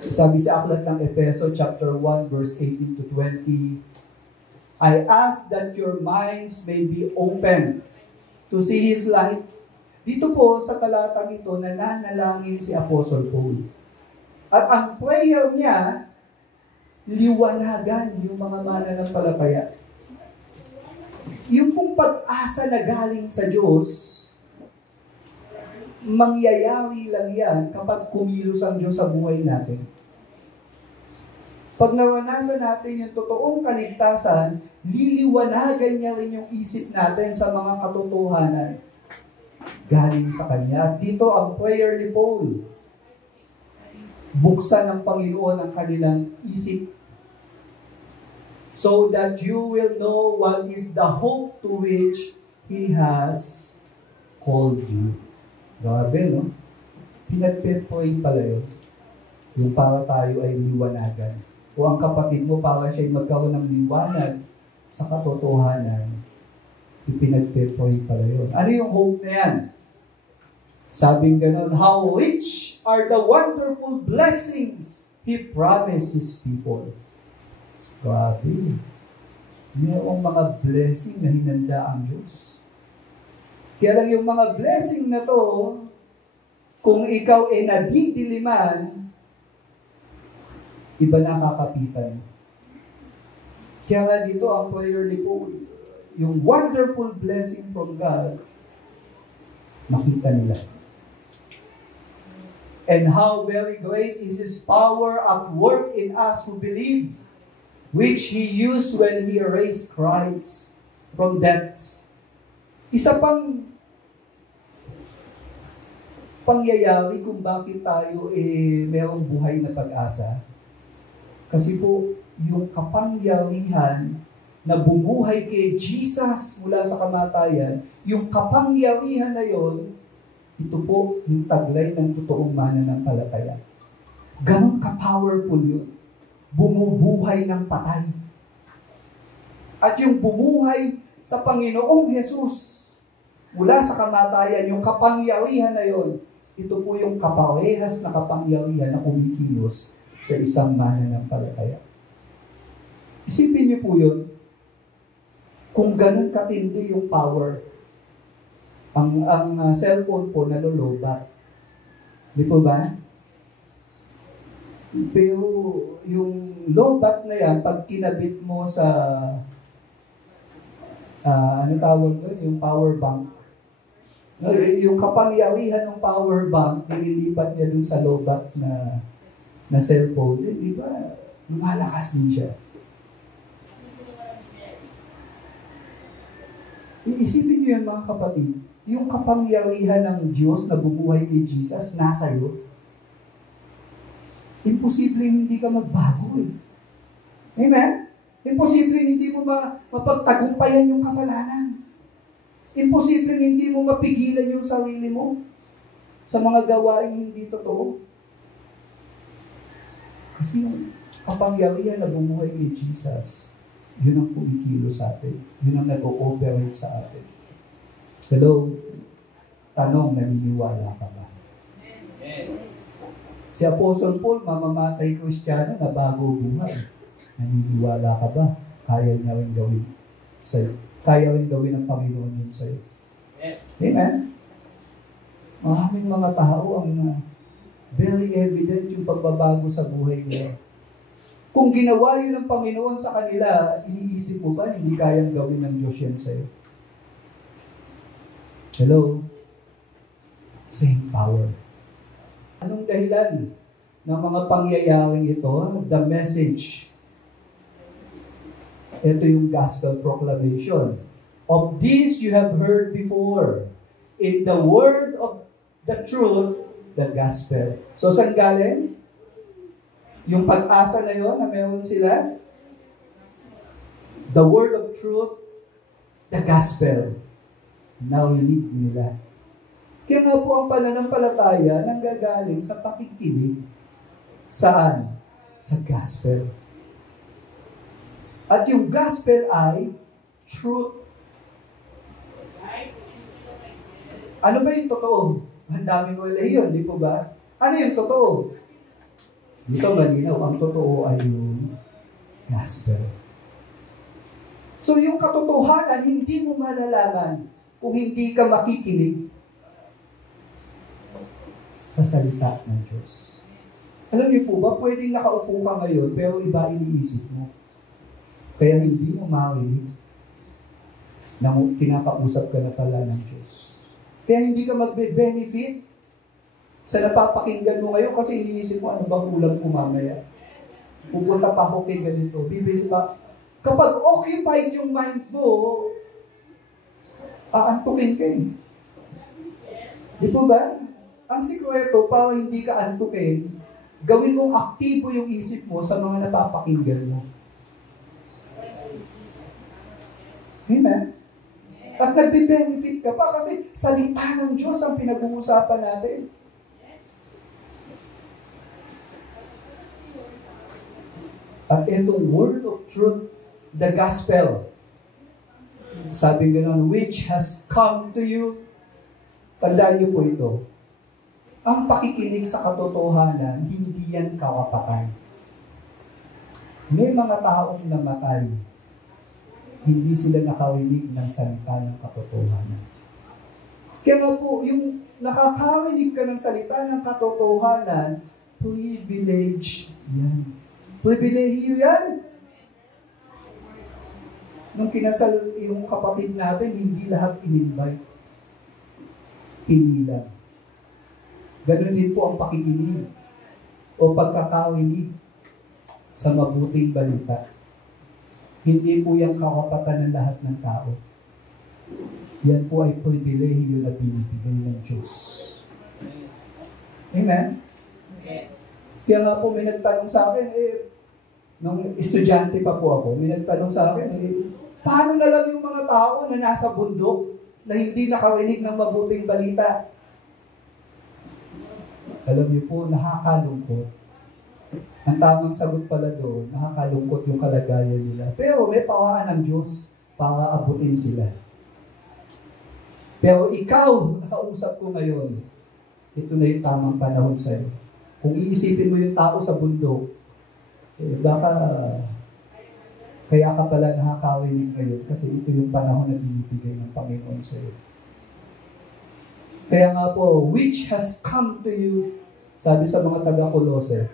Sabi sa aklat ng Efeso chapter 1 verse 18 to 20, I ask that your minds may be open to see His light. Dito po sa talatang ito, nananalangin si Apostle Paul. At ang prayer niya, liwanagan yung mga mananampalataya. Yung pong pag-asa na galing sa Diyos, mangyayari lang yan kapag kumilos ang Diyos sa buhay natin. Pag nawanasan natin yung totoong kaligtasan, liliwanagan niya rin yung isip natin sa mga katotohanan galing sa Kanya. At dito ang prayer ni Paul, buksan ng Panginoon ang kanilang isip so that you will know what is the hope to which He has called you. Grabe, no? Pinagpipray pala yun. Yung para tayo ay liwanagan. O ang kapatid mo, para siya magkaroon ng liwanag sa katotohanan, ipinagpipray pala yun. Ano yung hope na yan? Sabing ganon, how rich are the wonderful blessings He promised His people. Grabe. Mayroong mga blessing na hinanda ang Diyos. Kaya lang yung mga blessing na to, kung ikaw ay nadidiliman, iba na kakapitan. Kaya nga dito ang prayer ni Paul, yung wonderful blessing from God, makita nila. And how very great is His power at work in us who believe, which He used when He raised Christ from death. Isa pang pangyayari kung bakit tayo mayroong buhay na pag-asa. Kasi po, yung kapangyarihan na bumuhay kay Jesus mula sa kamatayan, yung kapangyarihan na yon, ito po yung taglay ng totoong mananampalataya. Ganon ka-powerful yun. Bumubuhay ng patay. At yung bumuhay sa Panginoong Jesus mula sa kamatayan, yung kapangyarihan na yon, ito po yung kaparehas na kapangyarihan na kumikilos sa isang mananampalataya. Isipin niyo po yun, kung ganun katindi yung power, ang cellphone po nalolobat. Di po ba? Pero yung lobat na yan, pag kinabit mo sa ano tawag doon? Yung power bank. No, yung kapangyarihan ng power bank, nililipat niya dun sa lobat na cellphone. Di ba? Lumalakas din siya. Iisipin niyo yan mga kapatid, yung kapangyarihan ng Diyos na bumuhay kay Jesus nasa iyo. Imposible hindi ka magbago eh. Amen? Imposible hindi mo mapagtagumpayan yung kasalanan. Imposible hindi mo mapigilan yung sarili mo sa mga gawain hindi totoo. Kasi yung kapangyarihan na bumuhay kay Jesus, yun ang kumikilo sa atin. Yun ang nag-ooperate sa atin. Hello? Tanong, naniniwala ka ba? Si Apostle Paul, mamamatay Kristiyano na bago buhay. Naniniwala ka ba? Kaya niya rin gawin sa'yo. Kaya rin gawin ng Panginoon yun sa'yo. Amen? Maraming mga tao ang very evident yung pagbabago sa buhay nila. Kung ginawa yun ng Panginoon sa kanila, iniisip mo ba hindi kayang gawin ng Diyos yan sa'yo? Hello? Same power. Anong dahilan ng mga pangyayaring ito? The message. Ito yung gospel proclamation. Of this you have heard before. In the word of the truth, the gospel. So, saan galing? Yung pag-asa na yun na meron sila? The word of truth, the gospel. Narinig nila. Kaya nga po ang pananampalataya nanggagaling sa pakikinig. Saan? Sa gospel. At yung gospel ay truth. Ano ba yung totoo? Ang daming reliyon, di po ba? Ano yung totoo? Dito malinaw, ang totoo ay yung gospel. So yung katotohanan, hindi mo malalaman kung hindi ka makikinig sa salita ng Diyos. Alam niyo po ba, pwedeng nakaupo ka ngayon, pero iba iniisip mo. Kaya hindi mo marinig na kinakausap ka na pala ng Diyos. Kaya hindi ka magbe-benefit sa napapakinggan mo ngayon kasi iniisip mo, ano bang ulam ko mamaya? Pupunta pa ako kay ganito, bibili pa. Kapag occupied yung mind mo, aantukin ka eh. Di po ba? Ang sikreto, para hindi ka antukin, gawin mong aktibo yung isip mo sa mga napapakinggan mo. Amen? At nagbe-benefit ka pa kasi salita ng Diyos ang pinag-uusapan natin. At itong word of truth, the gospel, sabi gano'n, which has come to you, tandaan niyo po ito, ang pakikinig sa katotohanan, hindi yan karapatan. May mga taong namatay, hindi sila nakarinig ng salita ng katotohanan. Kaya nga po, yung nakakarinig ka ng salita ng katotohanan, privilege yan. Pribilehiyo yan. Nung kinasal yung kapatid natin, hindi lahat in-invite. Hindi lang. Ganun din po ang pakikinig o pagkakarinig sa mabuting balita. Hindi po yung karapatan ng lahat ng tao. Yan po ay pribilehiyo na binibigay ng Diyos. Amen? Kaya nga po may nagtanong sa akin, nung estudyante pa po ako, may nagtanong sa akin, paano na lang yung mga tao na nasa bundok na hindi nakarinig ng mabuting balita? Alam niyo po, nakakalungkot. Ang tamang sagot pala doon, nakakalungkot yung kalagayan nila. Pero may pawaan ng Diyos para abutin sila. Pero ikaw, nakausap ko ngayon, ito na yung tamang panahon sa'yo. Kung iisipin mo yung tao sa bundok, baka kaya ka pala nakakarinig ngayon kasi ito yung panahon na binibigay ng Panginoon sa'yo. Kaya nga po, which has come to you, sabi sa mga taga-Kolose,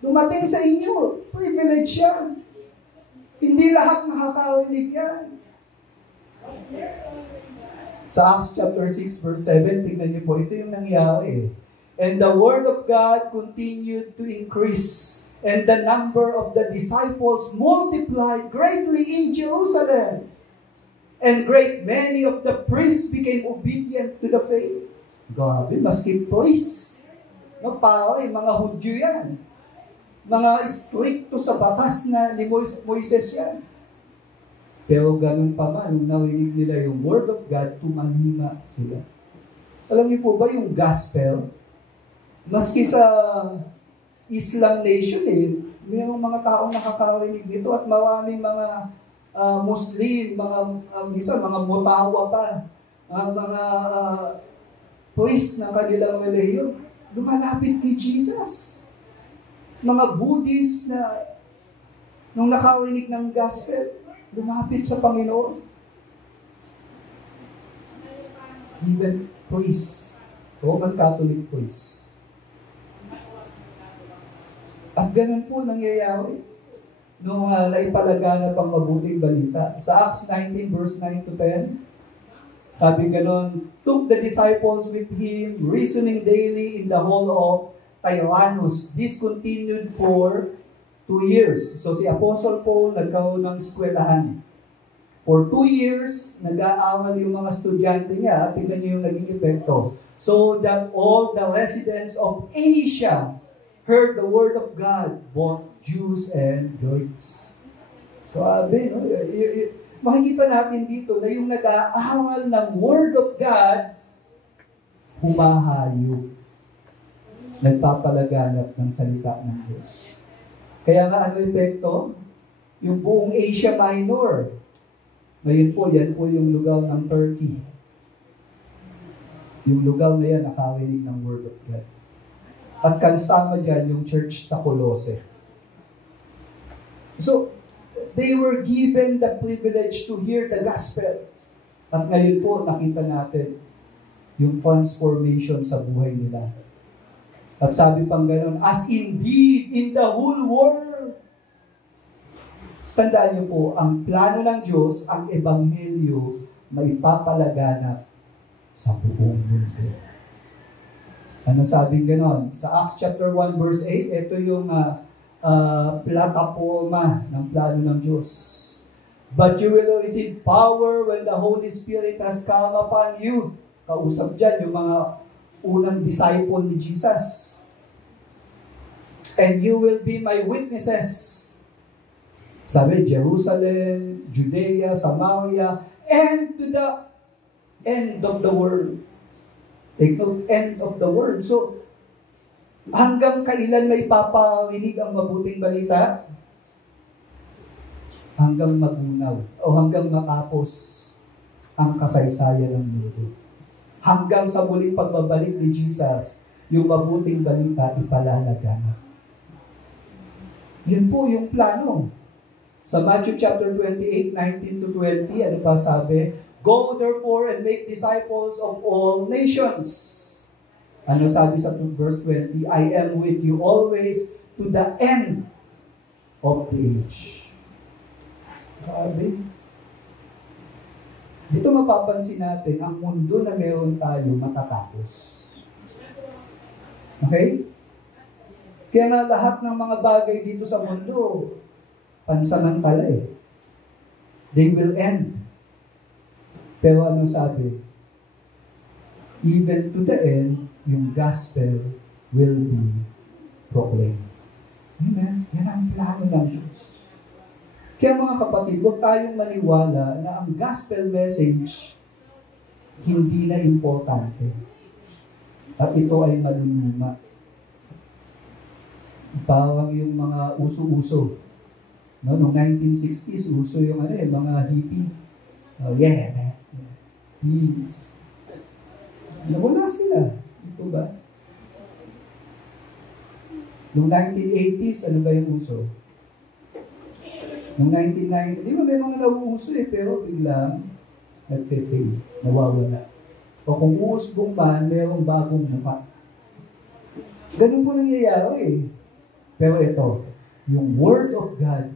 dumating sa inyo, privilege yan. Hindi lahat nakakarinig yan. Sa Acts chapter 6 verse 7, tingnan niyo po, ito yung nangyari. And the word of God continued to increase, and the number of the disciples multiplied greatly in Jerusalem. And great many of the priests became obedient to the faith. Grabe, maski priests. No, pare, mga Hudyo yan. Mga stricto sa batas na ni Moises yan. Pero ganun pa man, nung narinig nila yung word of God, tumanima sila. Alam niyo po ba yung gospel? Maski sa Islam nation, mayroong mga taong nakakarinig nito at maraming mga Muslim, mga mutawa pa, mga priest ng kanilang relihiyon, lumalapit kay Jesus. Mga Buddhist na nung nakarinig ng gospel, lumapit sa Panginoon. Even priests, Roman Catholic priests. At ganun po nangyayari nung naipalaganap ang mabuting balita. Sa Acts 19 verse 9 to 10, sabi ganon, took the disciples with him, reasoning daily in the hall of Tyrannus. This continued for 2 years. So si Apostle Paul nagkaroon ng eskwelahan. For 2 years, nag-aaral yung mga estudyante niya at tingnan niyo yung naging epekto. So that all the residents of Asia heard the word of God, both Jews and Greeks. So, no? Makikita natin dito na yung nag-aaral ng word of God, humahayop. Nagpapalaganap ng salita ng Diyos. Kaya nga ano epekto? Yung buong Asia Minor. Ngayon po, yan po yung lugar ng Turkey. Yung lugar na yan, nakarinig ng word of God. At kasama dyan yung church sa Colossae. So, they were given the privilege to hear the gospel. At ngayon po, nakita natin yung transformation sa buhay nila. At sabi pang gano'n, as indeed in the whole world. Tandaan niyo po, ang plano ng Diyos, ang ebanghelyo, maipapalaganap sa buong mundo. Ano sabing gano'n? Sa Acts chapter 1 verse 8, ito yung plataforma ng plano ng Diyos. But you will receive power when the Holy Spirit has come upon you. Kausap dyan yung mga unang disciple ni Jesus. And you will be my witnesses. Sabi, Jerusalem, Judea, Samaria, and to the end of the world. Take note, end of the world. So, hanggang kailan may paparinig ang mabuting balita? Hanggang magunaw o hanggang matapos ang kasaysayan ng mundo. Hanggang sa muling pagbabalik ni Jesus, yung mabuting balita ipalalaganap. Yun po yung plano. Sa Matthew chapter 28, 19 to 20, ano pa sabi? Go therefore and make disciples of all nations. Ano sabi sa verse 20? I am with you always to the end of the age. Sabi, dito mapapansin natin, ang mundo na meron tayo matatapos. Okay? Kaya nga lahat ng mga bagay dito sa mundo, pansamantala eh. They will end. Pero ano sabi? Even to the end, yung gospel will be proclaimed. Amen? Yan ang plano ng Diyos. Kaya mga kapatid, huwag tayong maniwala na ang gospel message hindi na importante. At ito ay maluluma. Parang yung mga uso-uso. No, noong 1960s, uso yung mga hippie. Oh, yeah, man. Peace. Nawala sila. Ito ba? Noong 1980s, ano ba yung uso? Noong 1990, di ba may mga nauuso pero biglang nag-fade, nawawala. O kung uusbong man, mayroong bagong mukha. Ganun po nangyayari. Pero ito, yung Word of God,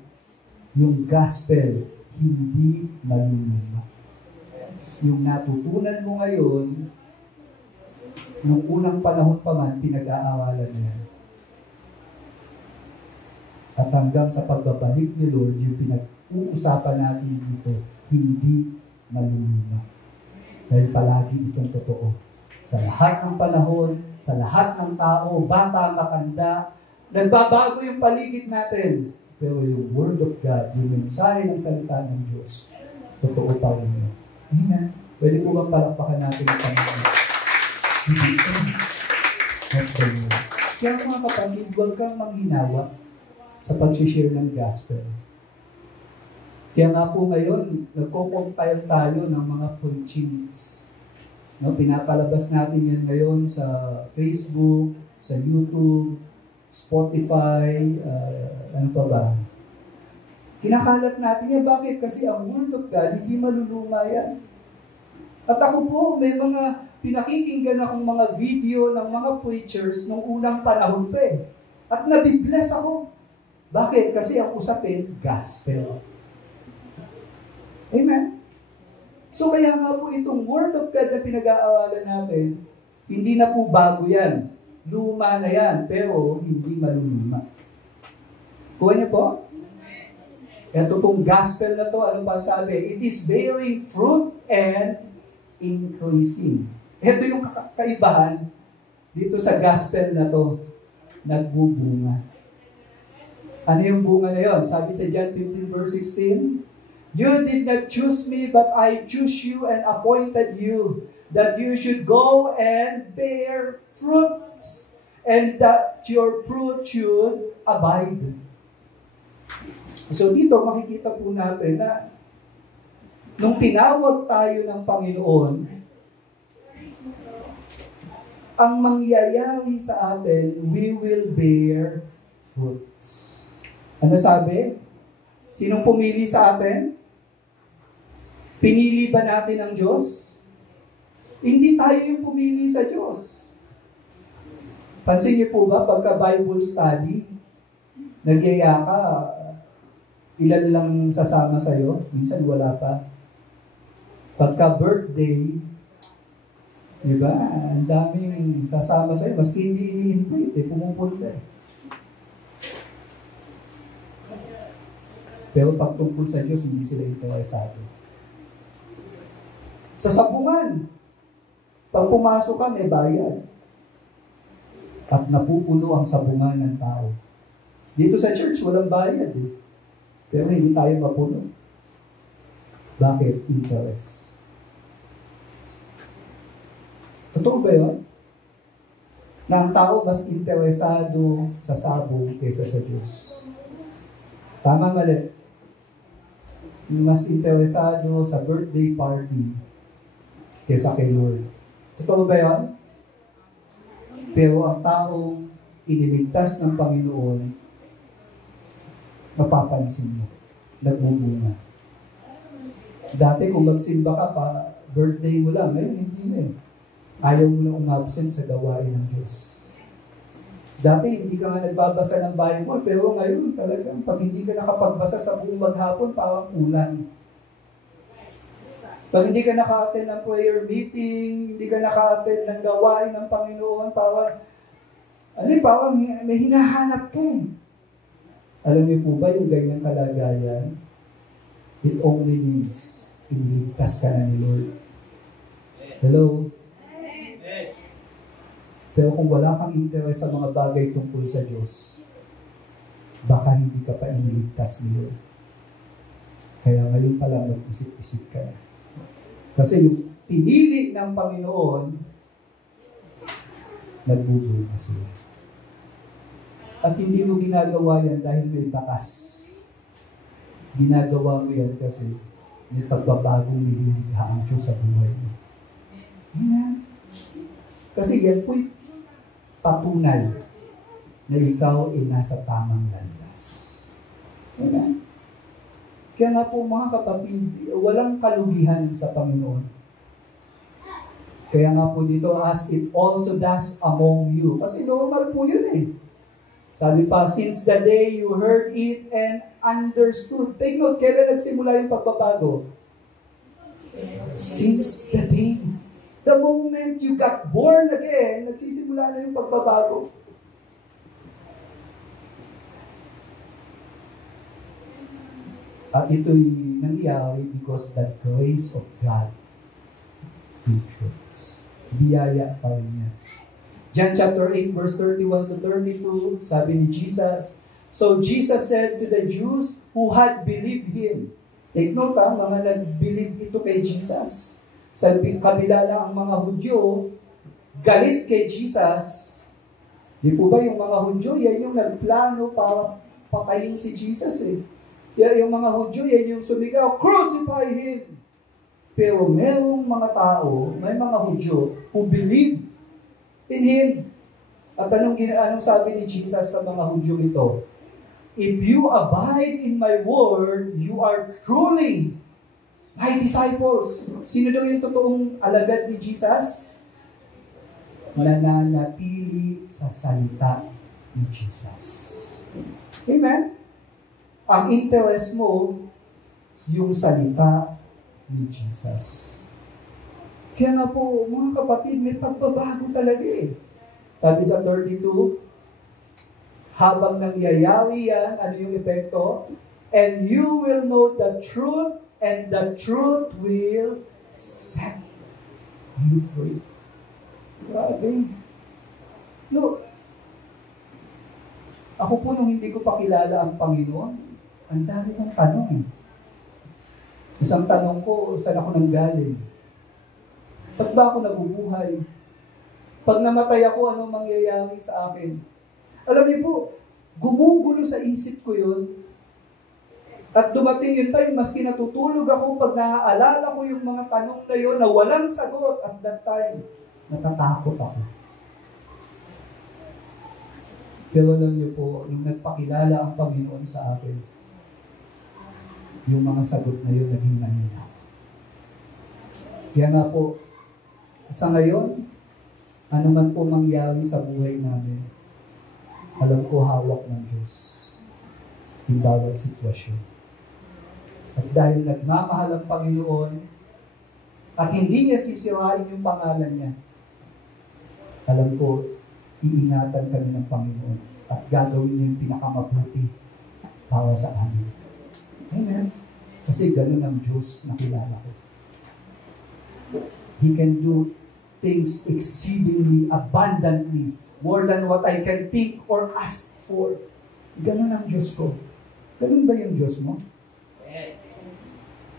yung gospel, hindi maluluma. Yung natutunan mo ngayon, nung unang panahon pa man, pinag-aaralan niya. At hanggang sa pagbabalik ni Lord, yung pinag-uusapan natin dito, hindi maluluma. Dahil palagi itong totoo. Sa lahat ng panahon, sa lahat ng tao, bata, matanda, nagbabago yung paligid natin. Pero yung Word of God, yung mensahe ng salita ng Diyos, totoo pa rin yun. Amen. Pwede po bang palakpakan natin ang Panginoon? Kaya mga kapatid, huwag kang manghinawa sa pag-share ng gospel. Kaya nga po ngayon, nagko-compile tayo ng mga preachings. No, pinapalabas natin yan ngayon sa Facebook, sa YouTube, Spotify, ano pa ba? Kinakalat natin yan. Bakit? Kasi ang Word of God, hindi maluluma yan. At ako po, may mga pinakikinggan akong mga video ng mga preachers nung unang panahon pa eh. At nabibless ako. Bakit? Kasi ang usapin, gospel. Amen? So kaya nga po itong Word of God na pinag-aawalan natin, hindi na po bago yan. Luma na yan, pero hindi maluluma. Kuha niyo po? Ito pong gospel na to, ano pa sabi? It is bearing fruit and increasing. Ito yung kaibahan dito sa gospel na to, nagbubunga. Ano yung bunga na yun? Sabi sa John 15 verse 16, You did not choose me, but I chose you and appointed you, that you should go and bear fruits, and that your fruit should abide. So dito makikita po natin na nung tinawag tayo ng Panginoon, ang mangyayari sa atin, we will bear fruits. Ano sabi? Sinong pumili sa atin? Pinili ba natin ang Diyos? Hindi tayo yung pumili sa Diyos. Pansin niyo po ba, pagka Bible study, nagyaya ka, ilan lang sasama sa'yo? Minsan wala pa. Pagka birthday, di ba? Ang daming sasama sa'yo. Maski hindi ini-invite, pumupunta eh. Pero pag tungkol sa Diyos, hindi sila interesado. Sa sabungan, pag pumasok ka, may bayad. At napupuno ang sabungan ng tao. Dito sa church, walang bayad eh. Pero hindi tayo mapuno. Bakit? Interest. Totoo ba yun? Na ang tao mas interesado sa sabong kaysa sa Diyos. Tama mali. Mas interesado sa birthday party kaysa kay Lord. Totoo ba yun? Pero ang taong iniligtas ng Panginoon, mapapansin mo, nagbubunga. Dati kung magsimba ka pa, birthday mo lang, ngayon hindi na eh. Ayaw mo na umabsent sa gawain ng Diyos. Dati hindi ka nga nagbabasa ng Bible, pero ngayon talagang pag hindi ka nakapagbasa sa buong maghapon, parang ulan. Pag hindi ka naka-attend ng prayer meeting, hindi ka naka-attend ng gawain ng Panginoon, parang may hinahanap ka eh. Alam niyo po ba yung ganyang kalagayan? It only means iniligtas ka na ni Lord. Hello? Pero kung wala kang interest sa mga bagay tungkol sa Diyos, baka hindi ka pa iniligtas niyo. Kaya ngayon pa lang mag-isip-isip ka na. Kasi yung pinili ng Panginoon, nagbubunga sila. At hindi mo ginagawa yan dahil may bakas. Ginagawa mo yan kasi may pagbabagong nililikha ang Diyos sa buhay mo. Amen. Kasi yan po'y patunay na ikaw ay nasa tamang landas. Amen. Kaya nga po mga kapatid, walang kalugihan sa Panginoon. Kaya nga po dito, as it also does among you. Kasi normal po yun eh. Sabi pa, since the day you heard it and understood. Take note, kailan nagsimula yung pagbabago? Since the day. The moment you got born again, nagsisimula na yung pagbabago. At ito'y nangyari because the grace of God increases. Biyaya pa rin niya. John chapter 8 verse 31 to 32, sabi ni Jesus, so Jesus said to the Jews who had believed Him. Take note mga nag-believe ito kay Jesus. Sa kabila lang ang mga Hudyo, galit kay Jesus. Di po ba yung mga Hudyo, yan yung nagplano para patayin si Jesus eh. Yung mga Hudyo, yan yung sumigaw, crucify Him! Pero merong mga tao, may mga Hudyo who believe in Him. At anong sabi ni Jesus sa mga Hudyo ito? If you abide in my word, you are truly my disciples. Sino daw yung totoong alagad ni Jesus? Nananatili sa salita ni Jesus. Amen? Ang interest mo, yung salita ni Jesus. Kaya nga po, mga kapatid, may pagbabago talaga eh. Sabi sa 32, habang nangyayari yan, ano yung epekto? And you will know the truth, and the truth will set you free. Grabe. Look, ako po nung hindi ko pa kilala ang Panginoon, ang dami kong tanong eh. Isang tanong ko, saan ako nanggaling? Ba't ba ako nabubuhay? Pag namatay ako, anong mangyayari sa akin? Alam niyo po, gumugulo sa isip ko yun. At dumating yung time, maski natutulog ako, pag naaalala ko yung mga tanong na yun, na walang sagot at that time, natatakot ako. Pero alam niyo po, nung nagpakilala ang Panginoon sa akin, yung mga sagot na yun naging nanina. Kaya nga po, sa ngayon, ano man po mangyari sa buhay namin, alam ko hawak ng Diyos yung bawat sitwasyon. At dahil nagmamahal ang Panginoon at hindi niya sisirain yung pangalan niya, alam ko, iingatan kami ng Panginoon at gagawin niya yung pinakamabuti para sa amin. Amen. Kasi ganun ang Diyos na kilala ko. He can do things exceedingly, abundantly, more than what I can think or ask for. Ganun ang Diyos ko. Ganun ba yung Diyos mo?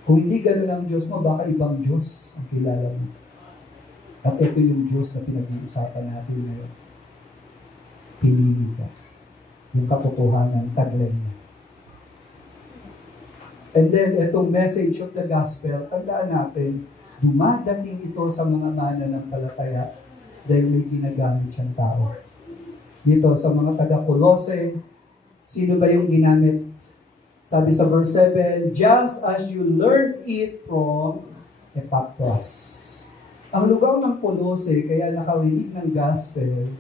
Kung hindi ganun ang Diyos mo, baka ibang Diyos ang kilala mo. At ito yung Diyos na pinag-uusapan natin ngayon. Pinili ka. Yung katotohanan, taglay niya. And then, itong message of the gospel, tandaan natin, dumadating ito sa mga mananampalataya dahil may ginagamit siyang tao. Dito sa mga taga-Kolose, sino ba yung ginamit? Sabi sa verse 7, just as you learned it from Epaphras. Ang lugar ng Kolose, kaya nakarinig ng gospel,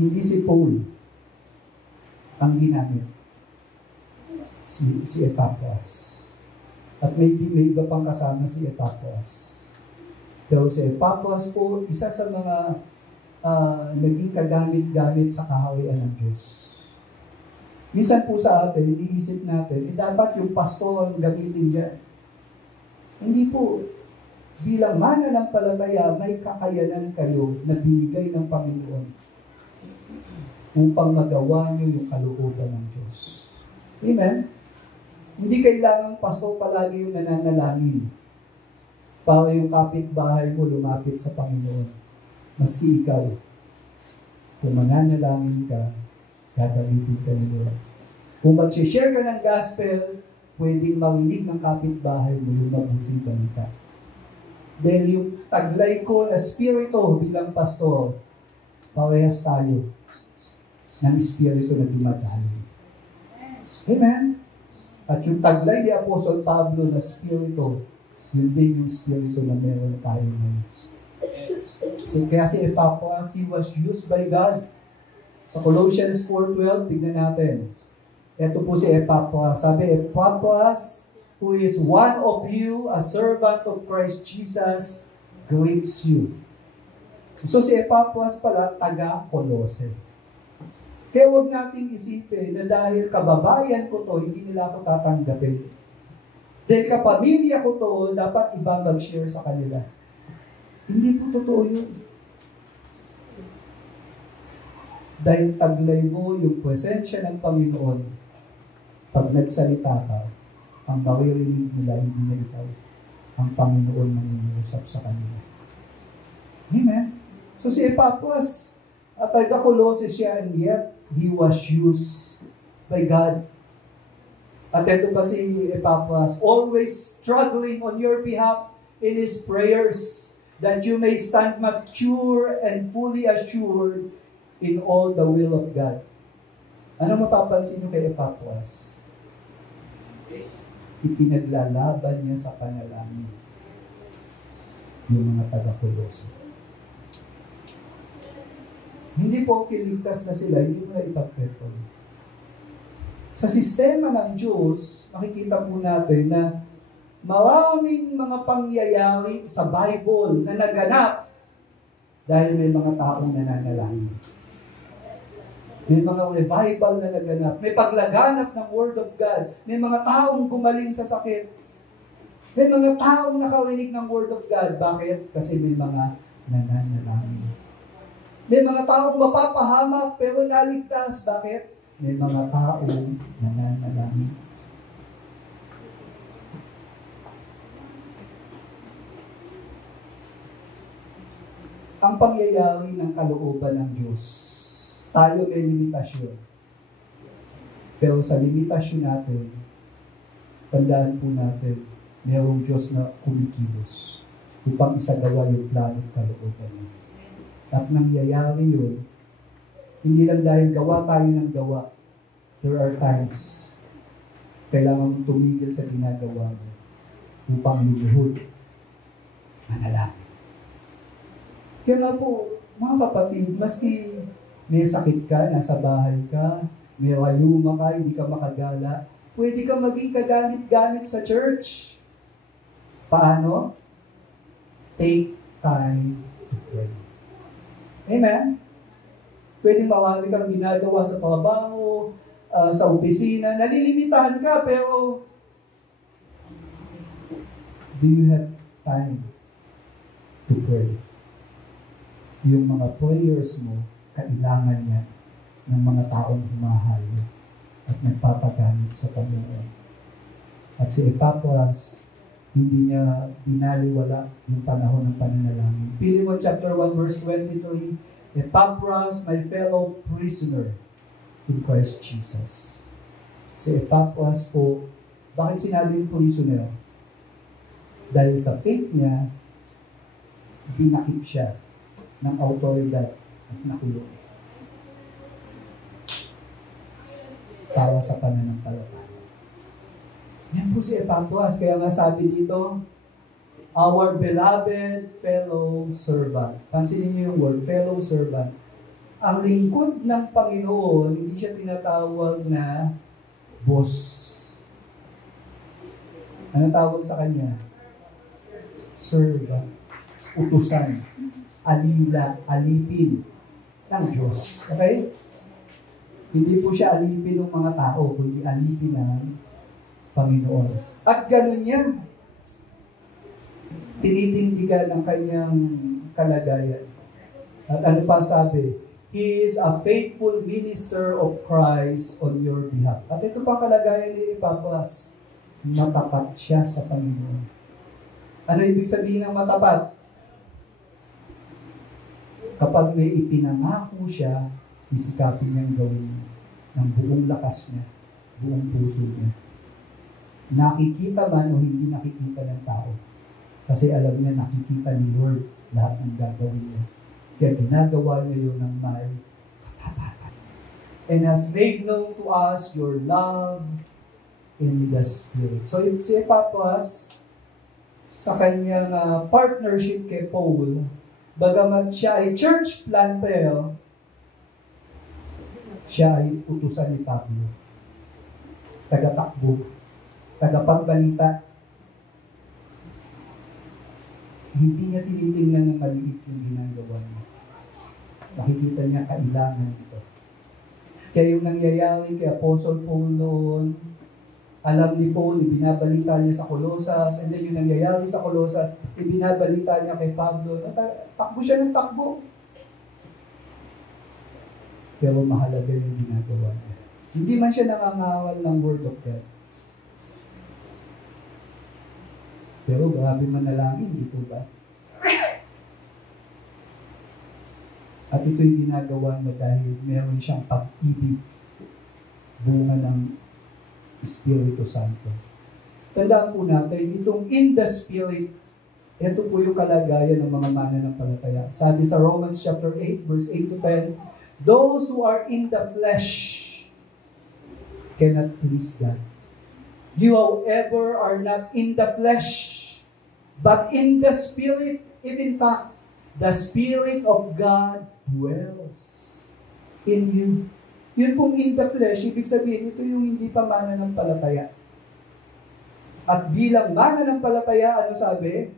hindi si Paul ang ginamit. Si Epaphras. At may iba pang kasama si Epaphras. Pero si Epaphras po, isa sa mga naging kagamit-gamit sa kaharian ng Diyos. Minsan po sa atin, iniisip natin, dapat yung pastor ang gamitin dyan. Hindi po. Bilang mananampalataya, may kakayanan kayo na binigay ng Panginoon. upang magawa niyo yung kalooban ng Diyos. Amen? Hindi kailangan pastor palagi yung nananalangin para yung kapitbahay mo lumapit sa Panginoon. Maski ikaw, kung mananalangin ka, gagamitin ka ni Lord. Kung mag-share ka ng gospel, pwedeng marinig ng kapitbahay mo yung mabuting balita. Dahil yung taglay ko na spirito bilang pastor, parehas tayo ng espiritu na dumadaloy. Amen? At yung taglay ni Apostol Pablo na spirito, yun din yung spirito na meron tayo ngayon. So, kaya si Epaphras, he was used by God. Sa Colossians 4:12, tignan natin. Ito po si Epaphras. Sabi, Epaphras, who is one of you, a servant of Christ Jesus, greets you. So si Epaphras pala, taga-Colose. Kaya huwag nating isipin na dahil kababayan ko to, hindi nila ako tatanggapin. Dahil kapamilya ko to, dapat iba mag-share sa kanila. Hindi po totoo yun. Dahil taglay mo yung presensya ng Panginoon, pag nagsalita ka, ang maririnig nila, hindi na ikaw, ang Panginoon nangyayusap sa kanila. Amen? So si Epaphras, at taga-Colose siya, and yet, he was used by God. At ito pa si Epaphras, always struggling on your behalf in his prayers, that you may stand mature and fully assured in all the will of God. Ano mapapansin nyo kay Epaphras? Ipinaglalaban niya sa panalangin yung mga taga-Colose. Hindi po kiligtas na sila, hindi mo na ipagpetol. Sa sistema ng Diyos, makikita po natin na maraming mga pangyayari sa Bible na naganap dahil may mga taong nananalangin. May mga revival na naganap. May paglaganap ng Word of God. May mga taong gumaling sa sakit. May mga taong nakarinig ng Word of God. Bakit? Kasi may mga nananalangin. May mga taong mapapahamak pero naligtas. Bakit? May mga taong nananalangin. Ang pangyayari ng kalooban ng Diyos. Tayo may limitasyon. Pero sa limitasyon natin, tandaan po natin, mayroong Diyos na kumikilos upang isagawa yung plano at kalooban niya. At nangyayari yun, hindi lang dahil gawa tayo ng gawa. There are times, kailangan mong tumigil sa ginagawa mo upang lumuhod, manalangin. Kaya nga po, mga kapatid, maski may sakit ka, nasa bahay ka, may rayuma ka, hindi ka makagala, pwede ka maging kagamit-gamit sa church. Paano? Take time to pray. Amen? Pwede marami kang ginagawa sa trabaho, sa opisina, nalilimitahan ka, pero do you have time to pray? Yung mga prayers mo, kailangan yan ng mga taong humahal at nagpapagamit sa Panginoon. At si Epaphras, hindi niya binaliwala yung panahon ng pananalangin. Philemon chapter 1 verse 23, Epaphras, my fellow prisoner in Christ Jesus. Si Epaphras po, bakit sinabing prisoner? Dahil sa faith niya, dinakip siya ng autoridad at nakulong para sa pananampalataya. Yan po si Epaphras. Kaya nga sabi dito, our beloved fellow servant. Pansinin niyo yung word, fellow servant. Ang lingkod ng Panginoon, hindi siya tinatawag na boss. Ano tawag sa kanya? Servant. Utusan. Alila, alipin ng Diyos. Okay? Hindi po siya alipin ng mga tao, kundi alipin ng Panginoon. At ganun niya, tinitindigan ang kanyang kalagayan. At ano pa sabi? He is a faithful minister of Christ on your behalf. At ito pa kalagayan ni Epapras. Matapat siya sa Panginoon. Ano ibig sabihin ng matapat? Kapag may ipinangako siya, sisikapin niyang gawin ng buong lakas niya, buong puso niya. Nakikita man o hindi nakikita ng tao. Kasi alam niya, nakikita ni Lord lahat ng gagawin niya. Kaya ginagawa niya yun ng may katapatan. And has made known to us your love in the Spirit. So si Epapras, sa kanyang partnership kay Paul, bagamat siya ay church planter, siya ay utusan ni Pablo. Tagatakbo, tagapagbalita. Hindi niya tinitingnan ng maliit yung ginagawa niya. Nakikita niya kailangan ito. Kaya yung nangyayari kay Apostle Paul noon, alam ni Paul, ibinabalita niya sa Colossus, and then yung nangyayari sa Colossus, ibinabalita niya kay Pablo, takbo siya ng takbo. Pero mahalaga yung ginagawa niya. Hindi man siya nangangaral ng Word of God. Pero grabe manalangin, di po ba? At ito'y ginagawa niya dahil meron siyang pag-ibig, bunga ng Espiritu Santo. Tandaan po natin, itong in the Spirit, ito po yung kalagayan ng mga mananampalataya. Sabi sa Romans chapter 8, verse 8 to 10, those who are in the flesh cannot please God. You, however, are not in the flesh, but in the Spirit, if in fact, the Spirit of God dwells in you. Yun pong in the flesh, ibig sabihin, ito yung hindi pa mananampalataya. At bilang mananampalataya, ano sabi?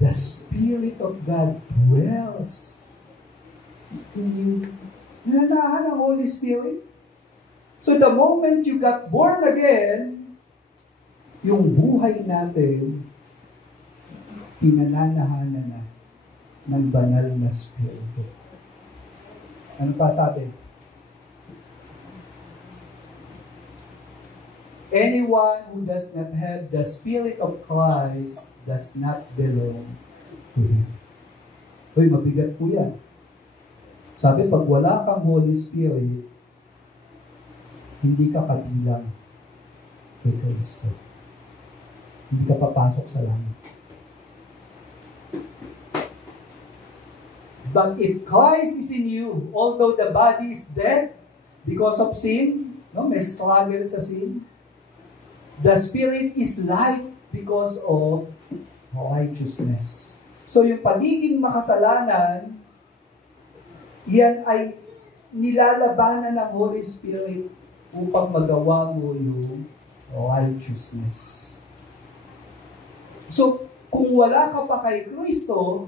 The Spirit of God dwells in you. Nananahan ang Holy Spirit. So the moment you got born again, yung buhay natin, pinananahanan na ng banal na Espiritu. Ano pa sabi? Anyone who does not have the Spirit of Christ does not belong to Him. Uy, mabigat po yan. Sabi, pag wala kang Holy Spirit, hindi ka kabilang kay Kristo. Hindi ka papasok sa langit. But if Christ is in you, although the body is dead because of sin, no, may struggle sa sin, the Spirit is life because of righteousness. So yung pagiging makasalanan, yan ay nilalabanan ng Holy Spirit upang magawa mo yung righteousness. So, kung wala ka pa kay Kristo,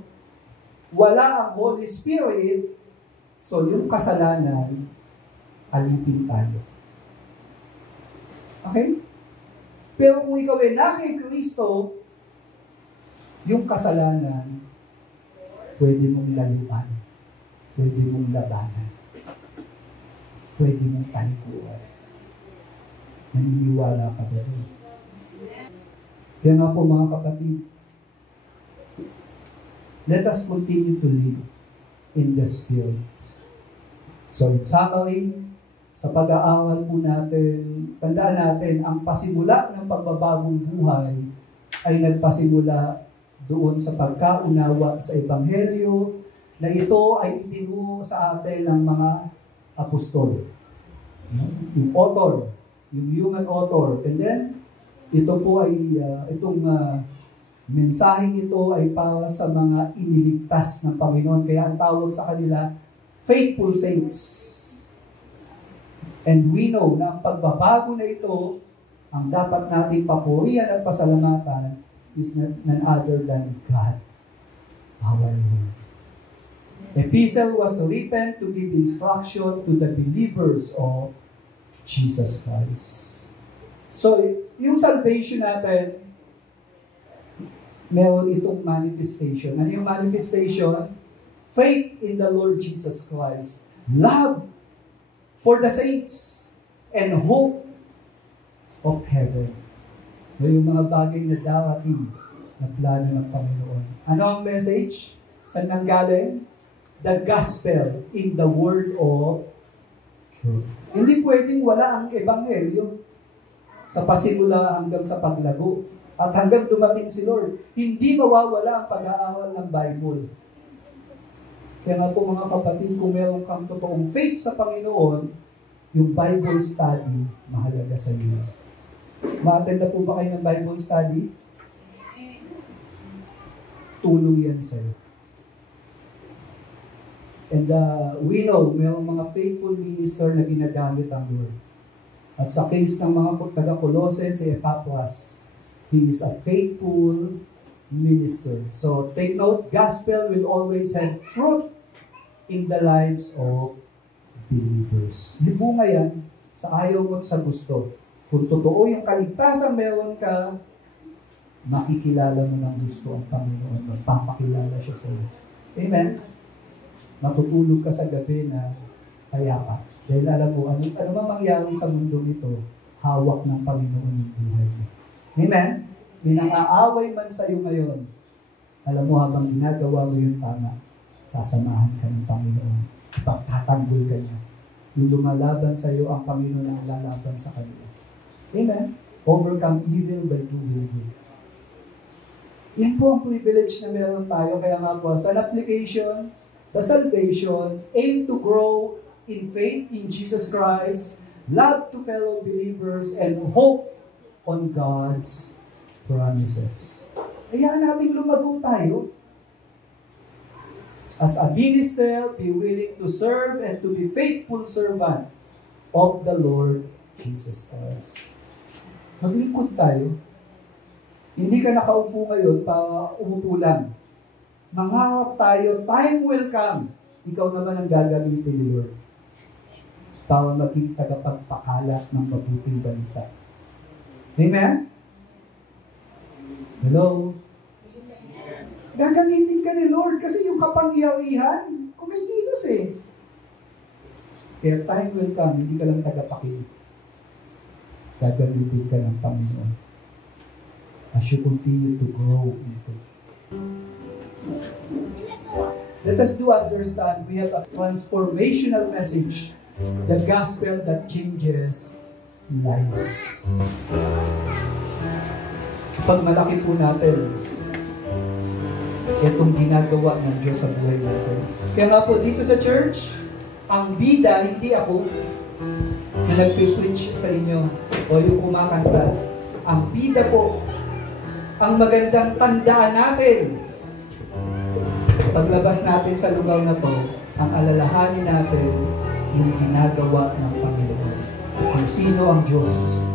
wala ang Holy Spirit, so yung kasalanan, alipin tayo. Okay? Pero kung ikaw ay na kay Kristo, yung kasalanan, pwede mong laluan, pwede mong labanan, pwede mong talikuan. Naniniwala ka ba doon? Kaya nga po mga kapatid, let us continue to live in the Spirit. So in summary, sa pag-aaral po natin, tandaan natin, ang pasimula ng pagbabagong buhay ay nagpasimula doon sa pagkaunawa sa Ebanghelyo na ito ay itinuro sa atin ng mga apostol. Yung author, yung human author. And then, ito po ay, mensaheng ito ay para sa mga iniligtas ng Panginoon. Kaya ang tawag sa kanila, faithful saints. And we know na ang pagbabago na ito, ang dapat nating papurihan at pasalamatan is none other than God, our Lord. Epistle was written to give instruction to the believers of Jesus Christ. So, yung salvation natin, meron itong manifestation. Ano yung manifestation? faith in the Lord Jesus Christ, love for the saints, and hope of heaven. Yung mga bagay na darating na plano ng Panginoon. Ano ang message? Saan nanggaling? The gospel in the word of truth. Hindi pwedeng wala ang ebanghelyo sa pasimula hanggang sa paglago at hanggang dumating si Lord. Hindi mawawala ang pag-aaral ng Bible. Kaya nga po mga kapatid, kung meron kang totoong faith sa Panginoon, yung Bible study, mahalaga sa iyo. Ma-attend na po ba kayo ng Bible study? Tulong yan sa'yo. And we know, mayroong mga faithful minister na ginagamit ang Lord. At sa case ng mga taga-Colosses, si Epaphras, he is a faithful minister. So take note, gospel will always have fruit in the lives of believers. May bunga yan sa ayaw mo at sa gusto. Kung totoo yung kaligtasan meron ka, makikilala mo ng gusto ang Panginoon. Magpapakilala siya sa iyo. Amen? Matutulog ka sa gabi na payapa. Dahil alam mo, ano ba mangyari sa mundo nito, hawak ng Panginoon yung buhay mo. Amen? May nang-aaway man sa iyo ngayon, alam mo habang ginagawa mo yung tama, sasamahan ka ng Panginoon. Pagtatanggol ka niya. Yung lumalaban sa iyo, ang Panginoon ang lalaban sa kanila. Amen? Overcome evil by doing good. Yan po ang privilege na meron tayo. Kaya nga po, sa application, sa salvation, aim to grow in faith in Jesus Christ, love to fellow believers, and hope on God's promises. Hayaan natin lumago tayo. As a minister, be willing to serve and to be faithful servant of the Lord Jesus Christ. Maglingkod tayo. Hindi ka nakaupo ngayon para umupo lang. Mangarap tayo, time will come. Ikaw naman ang gagamitin ni Lord para maging tagapagpakalat ng mabuting balita. Amen? Hello? Gagamitin ka ni Lord kasi yung kapangyarihan, kumikilos eh. Kaya time will come, hindi ka lang tagapakinig. Gagamitin ka ng Panginoon as you continue to grow in faith. Let us do understand we have a transformational message, the gospel that changes lives. Pag malaki po natin itong ginagawa ng Diyos sa buhay natin. Kaya nga po dito sa church, ang bida, hindi ako na nag-preach sa inyo o yung kumakanta. Ang bida po, ang magandang tandaan natin. Paglabas natin sa lugar na to, ang alalahanin natin yung ginagawa ng Panginoon. Kung sino ang Diyos.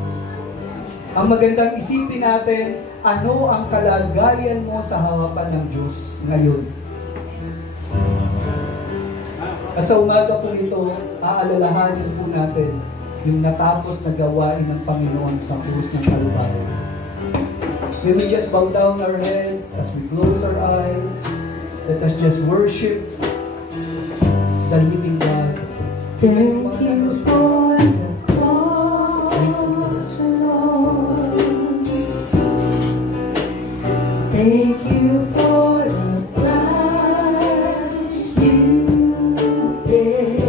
Ang magandang isipin natin, ano ang kalagayan mo sa harapan ng Diyos ngayon. At sa umaga po ito, aalalahanin po natin yung natapos na gawain ng Panginoon sa krus ng Kalbaryo. We will just bow down our heads as we close our eyes. Let us just worship the living God. Thank you for the cross, Lord. Thank you for the price you paid,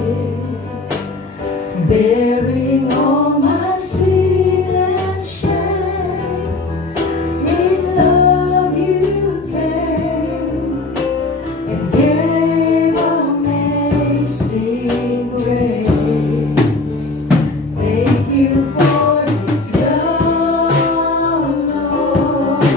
bearing all my sin and shame. In love you came and gave amazing grace. Thank you for this love, Lord.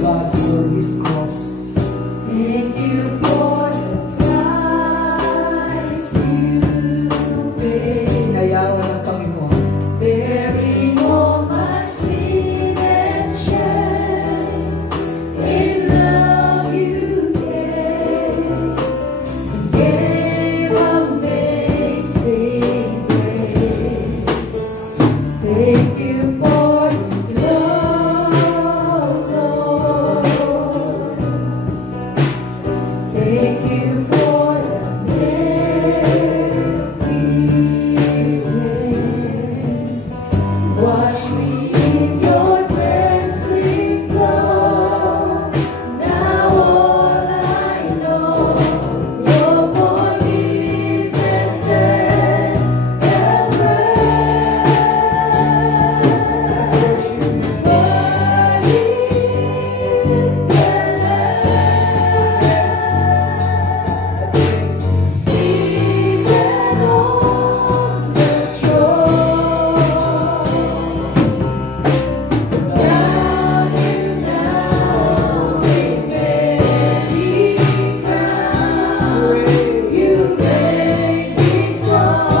God for His cross. Thank you for the price you paid, Inayawan ng Panginoon. bearing all my sin and shame. In love you gave amazing grace. Thank you for His love, Lord. Thank you for the magnificence. Wash me in your cleansing flow. Now all I know, your forgiveness and embrace. Worthy is the Lamb, seated on the throne. Crown you now with many crowns. You make me talk high and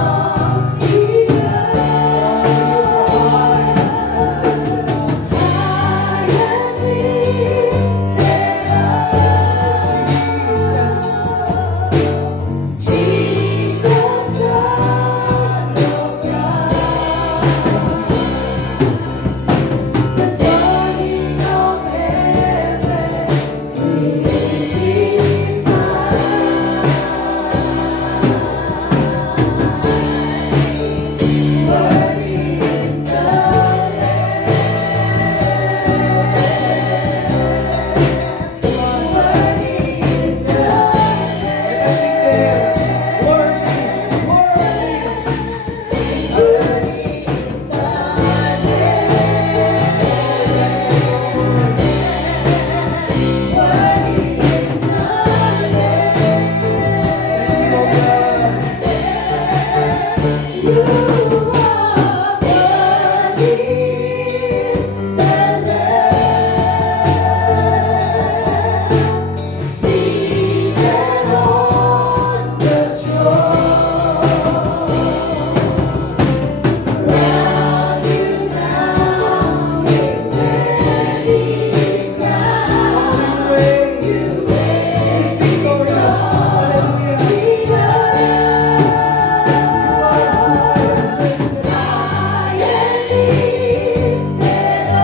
lifted up.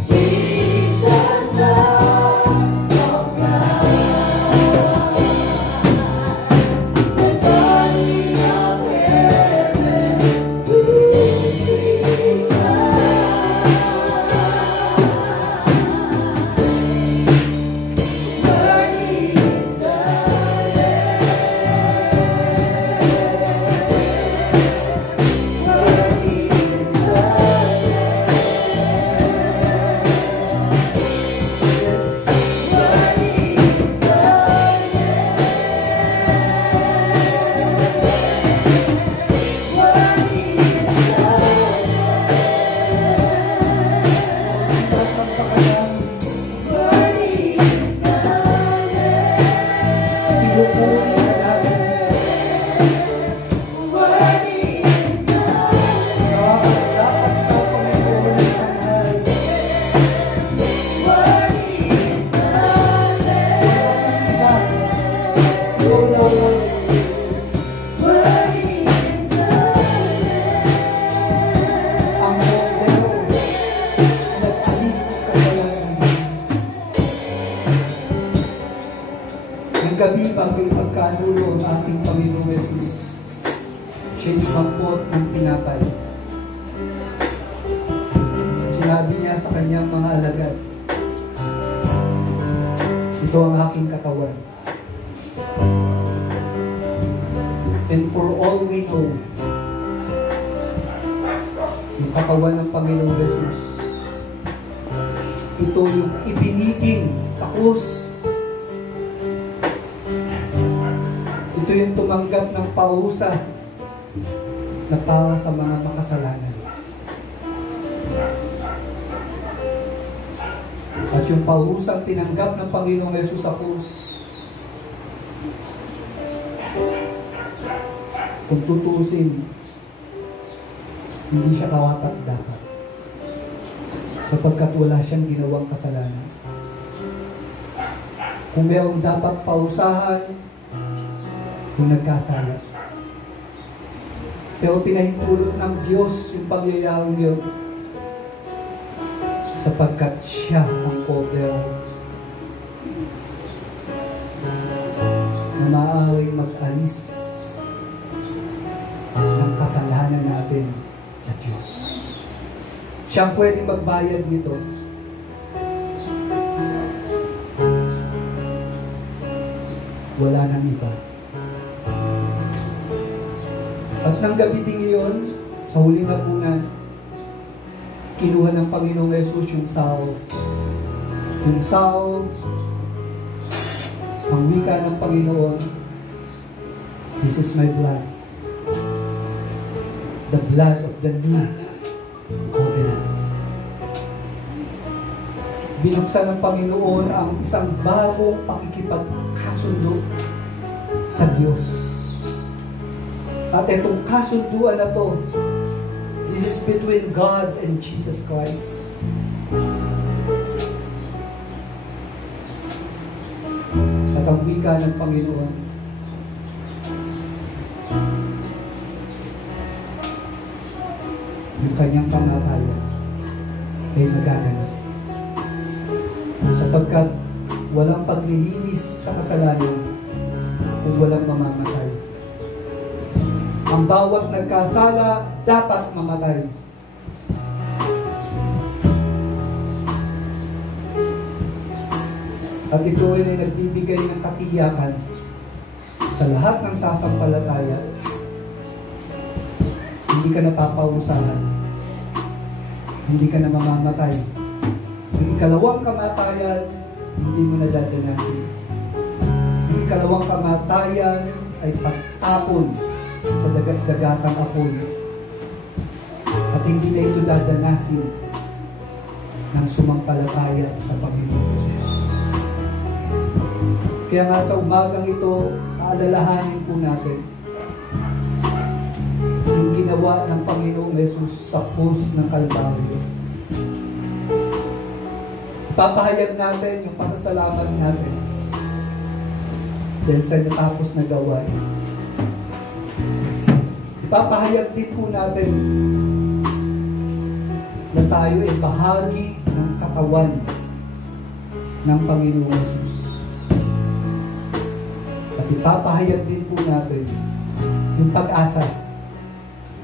Jesus, Son of God, the dawning of heaven is mine. Worthy is the Lamb. Worthy is the Lamb. gabi bago ipagkanulo ng ating Panginoong Jesus, siya'y umampot ng tinapay. Sinabi niya sa kanyang mga alagad, ito ang aking katawan. And for all we know, yung katawan ng Panginoong Jesus, ito yung ibinigin sa krus. Ito yung tumanggap ng parusa na para sa mga makasalanan. yung parusang tinanggap ng Panginoong Yesus sa krus, kung tutusin, hindi siya karapat-dapat. Sapagkat wala siyang ginawang kasalanan. Kung mayroong dapat pausahan, kung nagkasala. Pero pinahintulot ng Diyos yung pangyayari niyo sapagkat siya ang kordero na maaaring mag-alis ng kasalanan natin sa Diyos. Siya ang pwedeng magbayad nito. Wala nang iba. At nang gabi ding iyon, sa huling hapunan, kinuha ng Panginoong Yesus yung sao. Yung sao, ang wika ng Panginoon, this is my blood. The blood of the new covenant. Binuksan ng Panginoon ang isang bagong pakikipagkasundo sa Diyos. At itong kasunduan na to, this is between God and Jesus Christ. At ang wika ng Panginoon, yung kanyang kamatayan ay magaganap. Sapagkat walang paglilinis sa kasalanan kung walang mamamatay. Ang bawat nagkasala dapat mamatay. At ito ay nagbibigay ng katiyakan sa lahat ng sasampalataya. Hindi ka napapausahan. Hindi ka na mamamatay. Yung ikalawang kamatayan, hindi mo nadadanasin. Yung ikalawang kamatayan ay pagtapon sa dagat-dagatang apoy. At hindi na ito dadanasin ng sumampalataya sa Panginoon Jesus. Kaya nga sa umagang ito, aalalahanin po natin yung ginawa ng Panginoong Jesus sa krus ng Kalbaryo. Ipapahayag natin yung pasasalamat natin dahil sa natapos na gawain. Ipapahayag din po natin na tayo ay bahagi ng katawan ng Panginoong Jesus. At ipapahayag din po natin yung pag-asa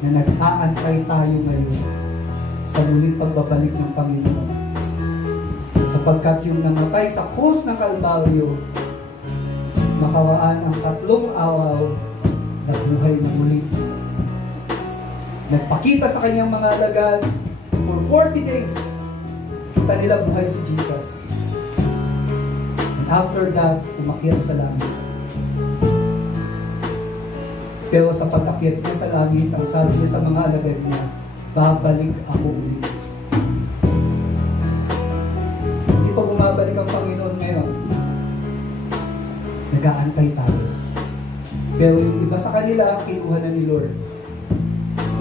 na nag-aantay tayo ngayon sa muling pagbabalik ng Panginoon. Sapagkat yung namatay sa krus ng Kalbaryo, makaraan ang 3 araw na buhay na muli. Nagpakita sa kanyang mga alagad for 40 days. Kita nila buhay si Jesus. And after that, umakyat sa langit. Pero sa pag-akyat niya sa langit, ang sabi niya sa mga alagad niya, babalik ako ulit. Hindi pa bumabalik ang Panginoon ngayon. Nag-aantay tayo. Pero yung iba sa kanila, kinuha na ni Lord.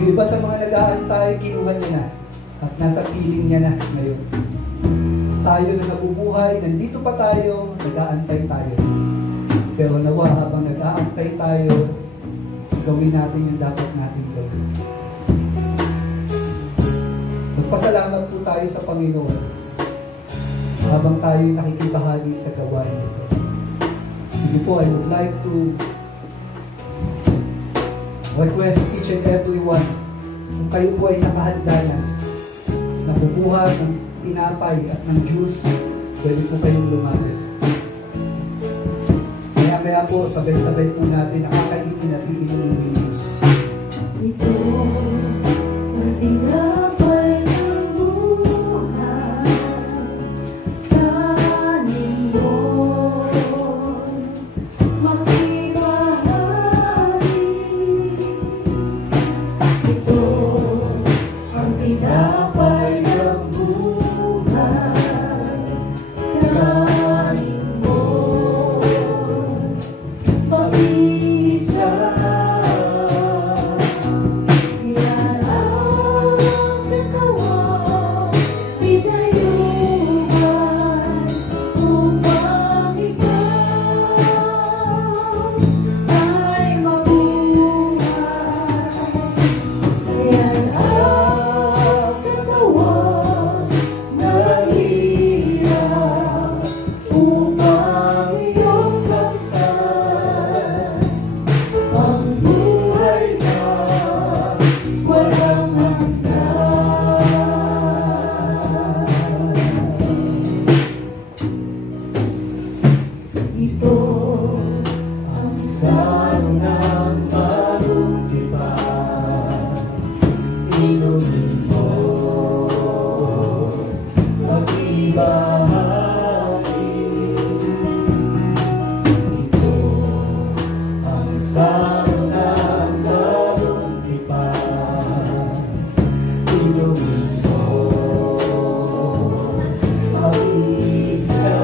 Yung iba sa mga nag-aantay, kinuha niya na. At nasa piling niya na ngayon. Tayo na nabubuhay, nandito pa tayo, nag-aantay tayo. Pero nawa, habang nag-aantay tayo, gawin natin yung dapat natin gawin. Magpasalamat po tayo sa Panginoon habang tayo nakikibahagi sa gawain ito. Sige po, I would like to request each and every one, kung kayo po ay nakahanda na kukuha ng tinapay at ng juice, pwede po kayong lumapit. Kaya po, sabay-sabay po natin nakakainin at iinumin ng Diyos. Ito ang tinapay ng buhay, kanin mo, makibahagi. Ito ang tinapay ng buhay, inumin mo ang ibahagi. Ito ang sarong ng bagong tipan. Inumin mo ang isa.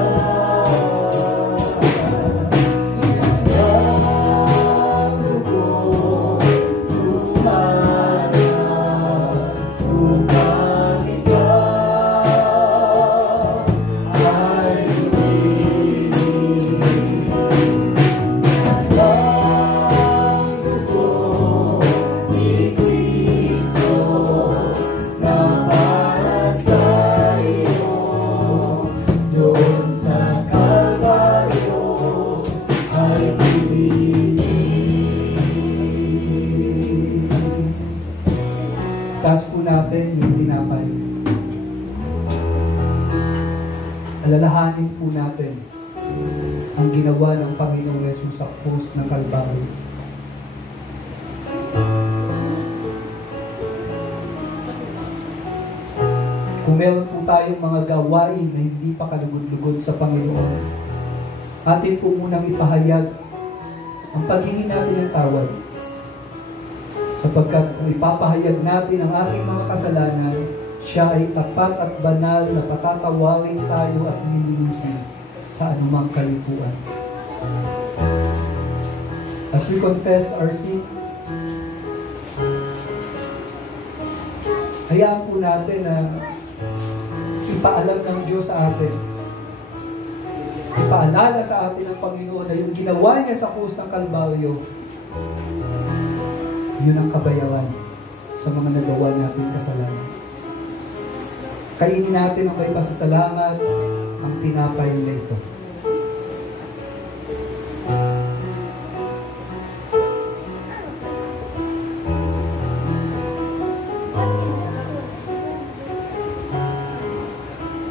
Taas po natin yung tinapay. Alalahanin po natin ang ginawa ng Panginoong Yesus sa krus ng Kalbaryo. Kung meron po tayong mga gawain na hindi pa kalugod-lugod sa Panginoon, atin po munang ipahayag ang paghingi natin ng tawad. Sapagkat kung ipapahayag natin ang ating mga kasalanan, siya ay tapat at banal na patatawarin tayo at nilinisin sa anumang kalikuan. As we confess our sin, hayaan po natin na ipaalam ng Diyos sa atin. Ipaalala sa atin ng Panginoon na yung ginawa niya sa krus ng Kalbaryo, yun ang kabayaran sa mga nagawa natin kasalanan. Kainin natin ang may pasasalamat ang tinapay na ito.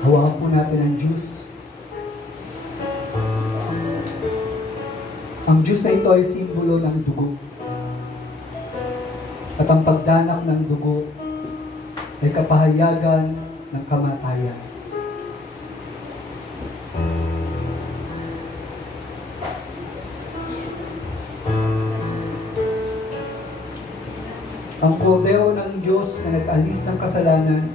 Hawakan po natin ang juice. Ang juice na ito ay simbolo ng dugo. At ang pagdanak ng dugo ay kapahayagan ng kamatayan. Ang kordero ng Diyos na nag-alis ng kasalanan,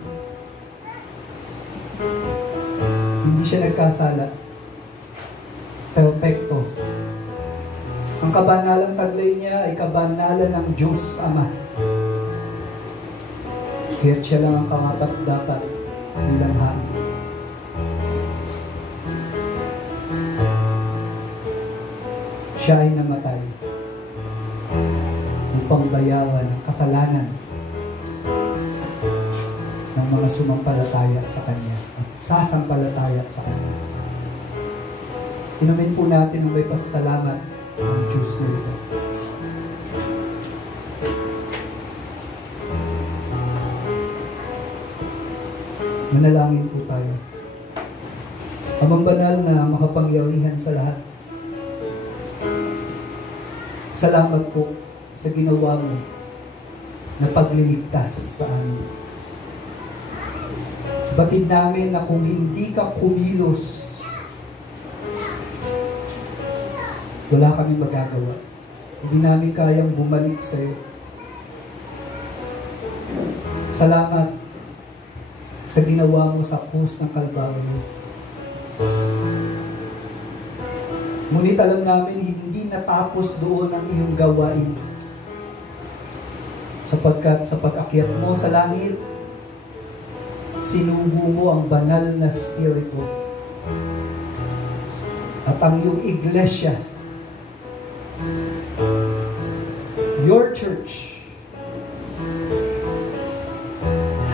hindi siya nagkasala. Perfecto. Ang kabanalang taglay niya ay kabanalan ng Diyos Ama. Kaya't siya lang ang karapat-dapat bilang hari. Siya ay namatay upang bayaran ang kasalanan ng mga sumampalataya sa Kanya at sasampalataya sa Kanya. Inumin po natin ang may pasasalamat ang juice na ito. Manalangin po tayo. Amang banal na makapangyarihan sa lahat, salamat po sa ginawa mo na pagliligtas sa amin. Batid namin na kung hindi ka kumilos, wala kami magagawa. Hindi namin kayang bumalik sa iyo. Salamat sa ginawa mo sa krus ng Kalbaryo. Ngunit alam namin hindi natapos doon ang iyong gawain. Sapagkat sa pag-akyat mo sa langit, sinugo mo ang banal na Espiritu. At ang iyong iglesia, your church,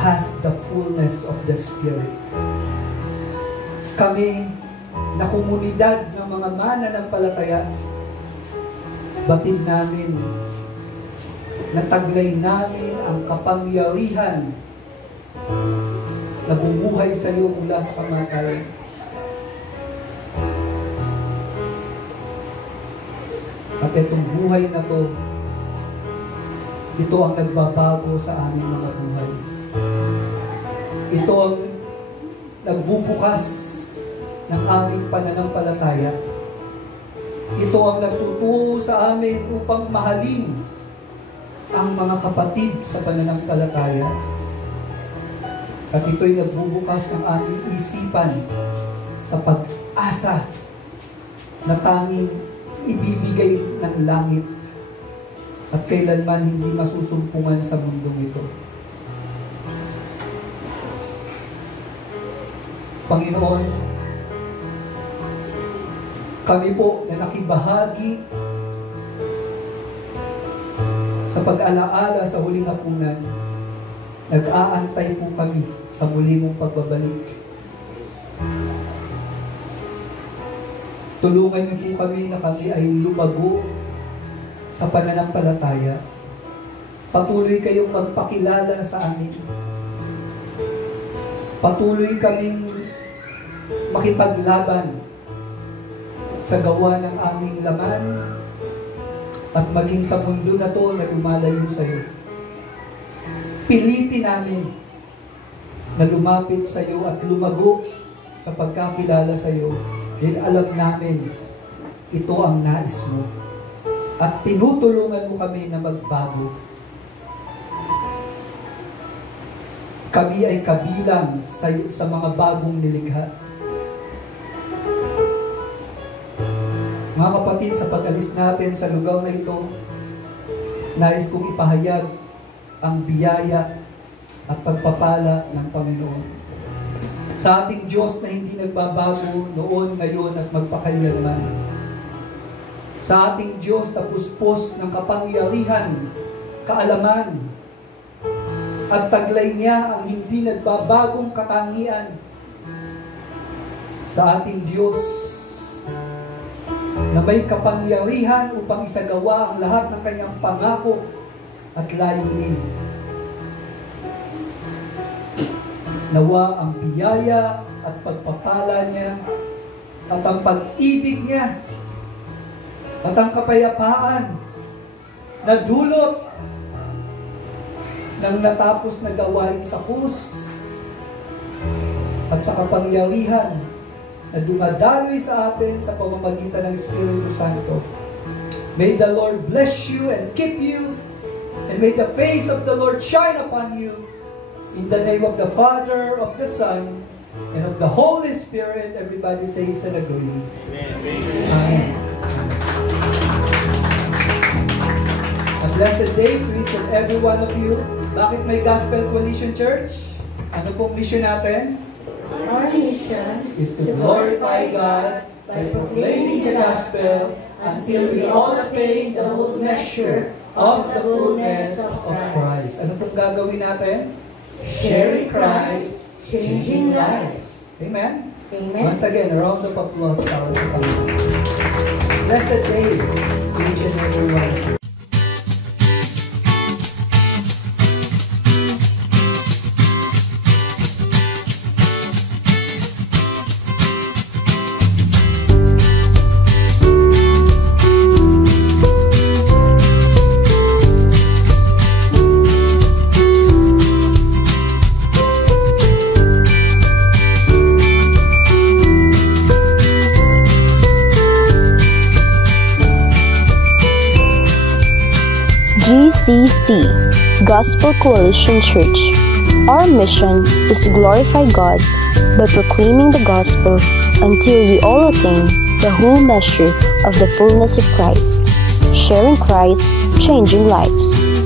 has the fullness of the Spirit. Kami na komunidad ng mga mananampalataya, batid namin, nataglay namin ang kapangyarihan na bumuhay sa iyo mula sa kamatayan. At itong buhay na to Ito ang nagbabago sa aming mga buhay. Ito ang nagbubukas ng aming pananampalataya. Ito ang nagtuturo sa amin upang mahalin ang mga kapatid sa pananampalataya. At ito'y nagbubukas ng aming isipan sa pag-asa na tanging ibibigay ng langit at kailanman hindi masusumpungan sa mundong ito. Panginoon, kami po na nakibahagi sa pag-alaala sa huling hapunan, nag-aantay po kami sa muli mong pagbabalik. Tulungan niyo po kami na kami ay lumago sa pananampalataya. Patuloy kayong magpakilala sa amin. Patuloy kaming makipaglaban sa gawa ng aming laman at maging sa mundo na to na lumalayo sa iyo. Pilitin namin na lumapit sa iyo at lumago sa pagkakilala sa iyo dahil alam namin ito ang nais mo at tinutulungan mo kami na magbago. Kami ay kabilang sa mga bagong nilikha. Mga kapatid, sa pag-alis natin sa lugar na ito, nais kong ipahayag ang biyaya at pagpapala ng Panginoon. Sa ating Diyos na hindi nagbabago noon, ngayon at magpakailanman. Sa ating Diyos na puspos ng kapangyarihan, kaalaman, at taglay niya ang hindi nagbabagong katangian. Sa ating Diyos na may kapangyarihan upang isagawa ang lahat ng kanyang pangako at layunin. Nawa ang biyaya at pagpapala niya at ang pag-ibig niya at ang kapayapaan na dulot ng natapos na gawain sa krus at sa kapangyarihan na dumadaloy sa atin sa pamamagitan ng Espiritu Santo. May the Lord bless you and keep you, and may the face of the Lord shine upon you. In the name of the Father, of the Son, and of the Holy Spirit, everybody says and agree. Amen. Amen. A blessed day to each and every one of you. Bakit may Gospel Coalition Church? Ano pong mission natin? Our mission is to glorify God by proclaiming the gospel until we all attain the whole measure of the fullness of Christ. Ano pong gagawin natin? Sharing Christ, changing lives. Amen? Amen. Once again, a round of applause para sa Panginoon. Blessed day to each and every one. GCC, Gospel Coalition Church. Our mission is to glorify God by proclaiming the gospel until we all attain the whole measure of the fullness of Christ. Sharing Christ, changing lives.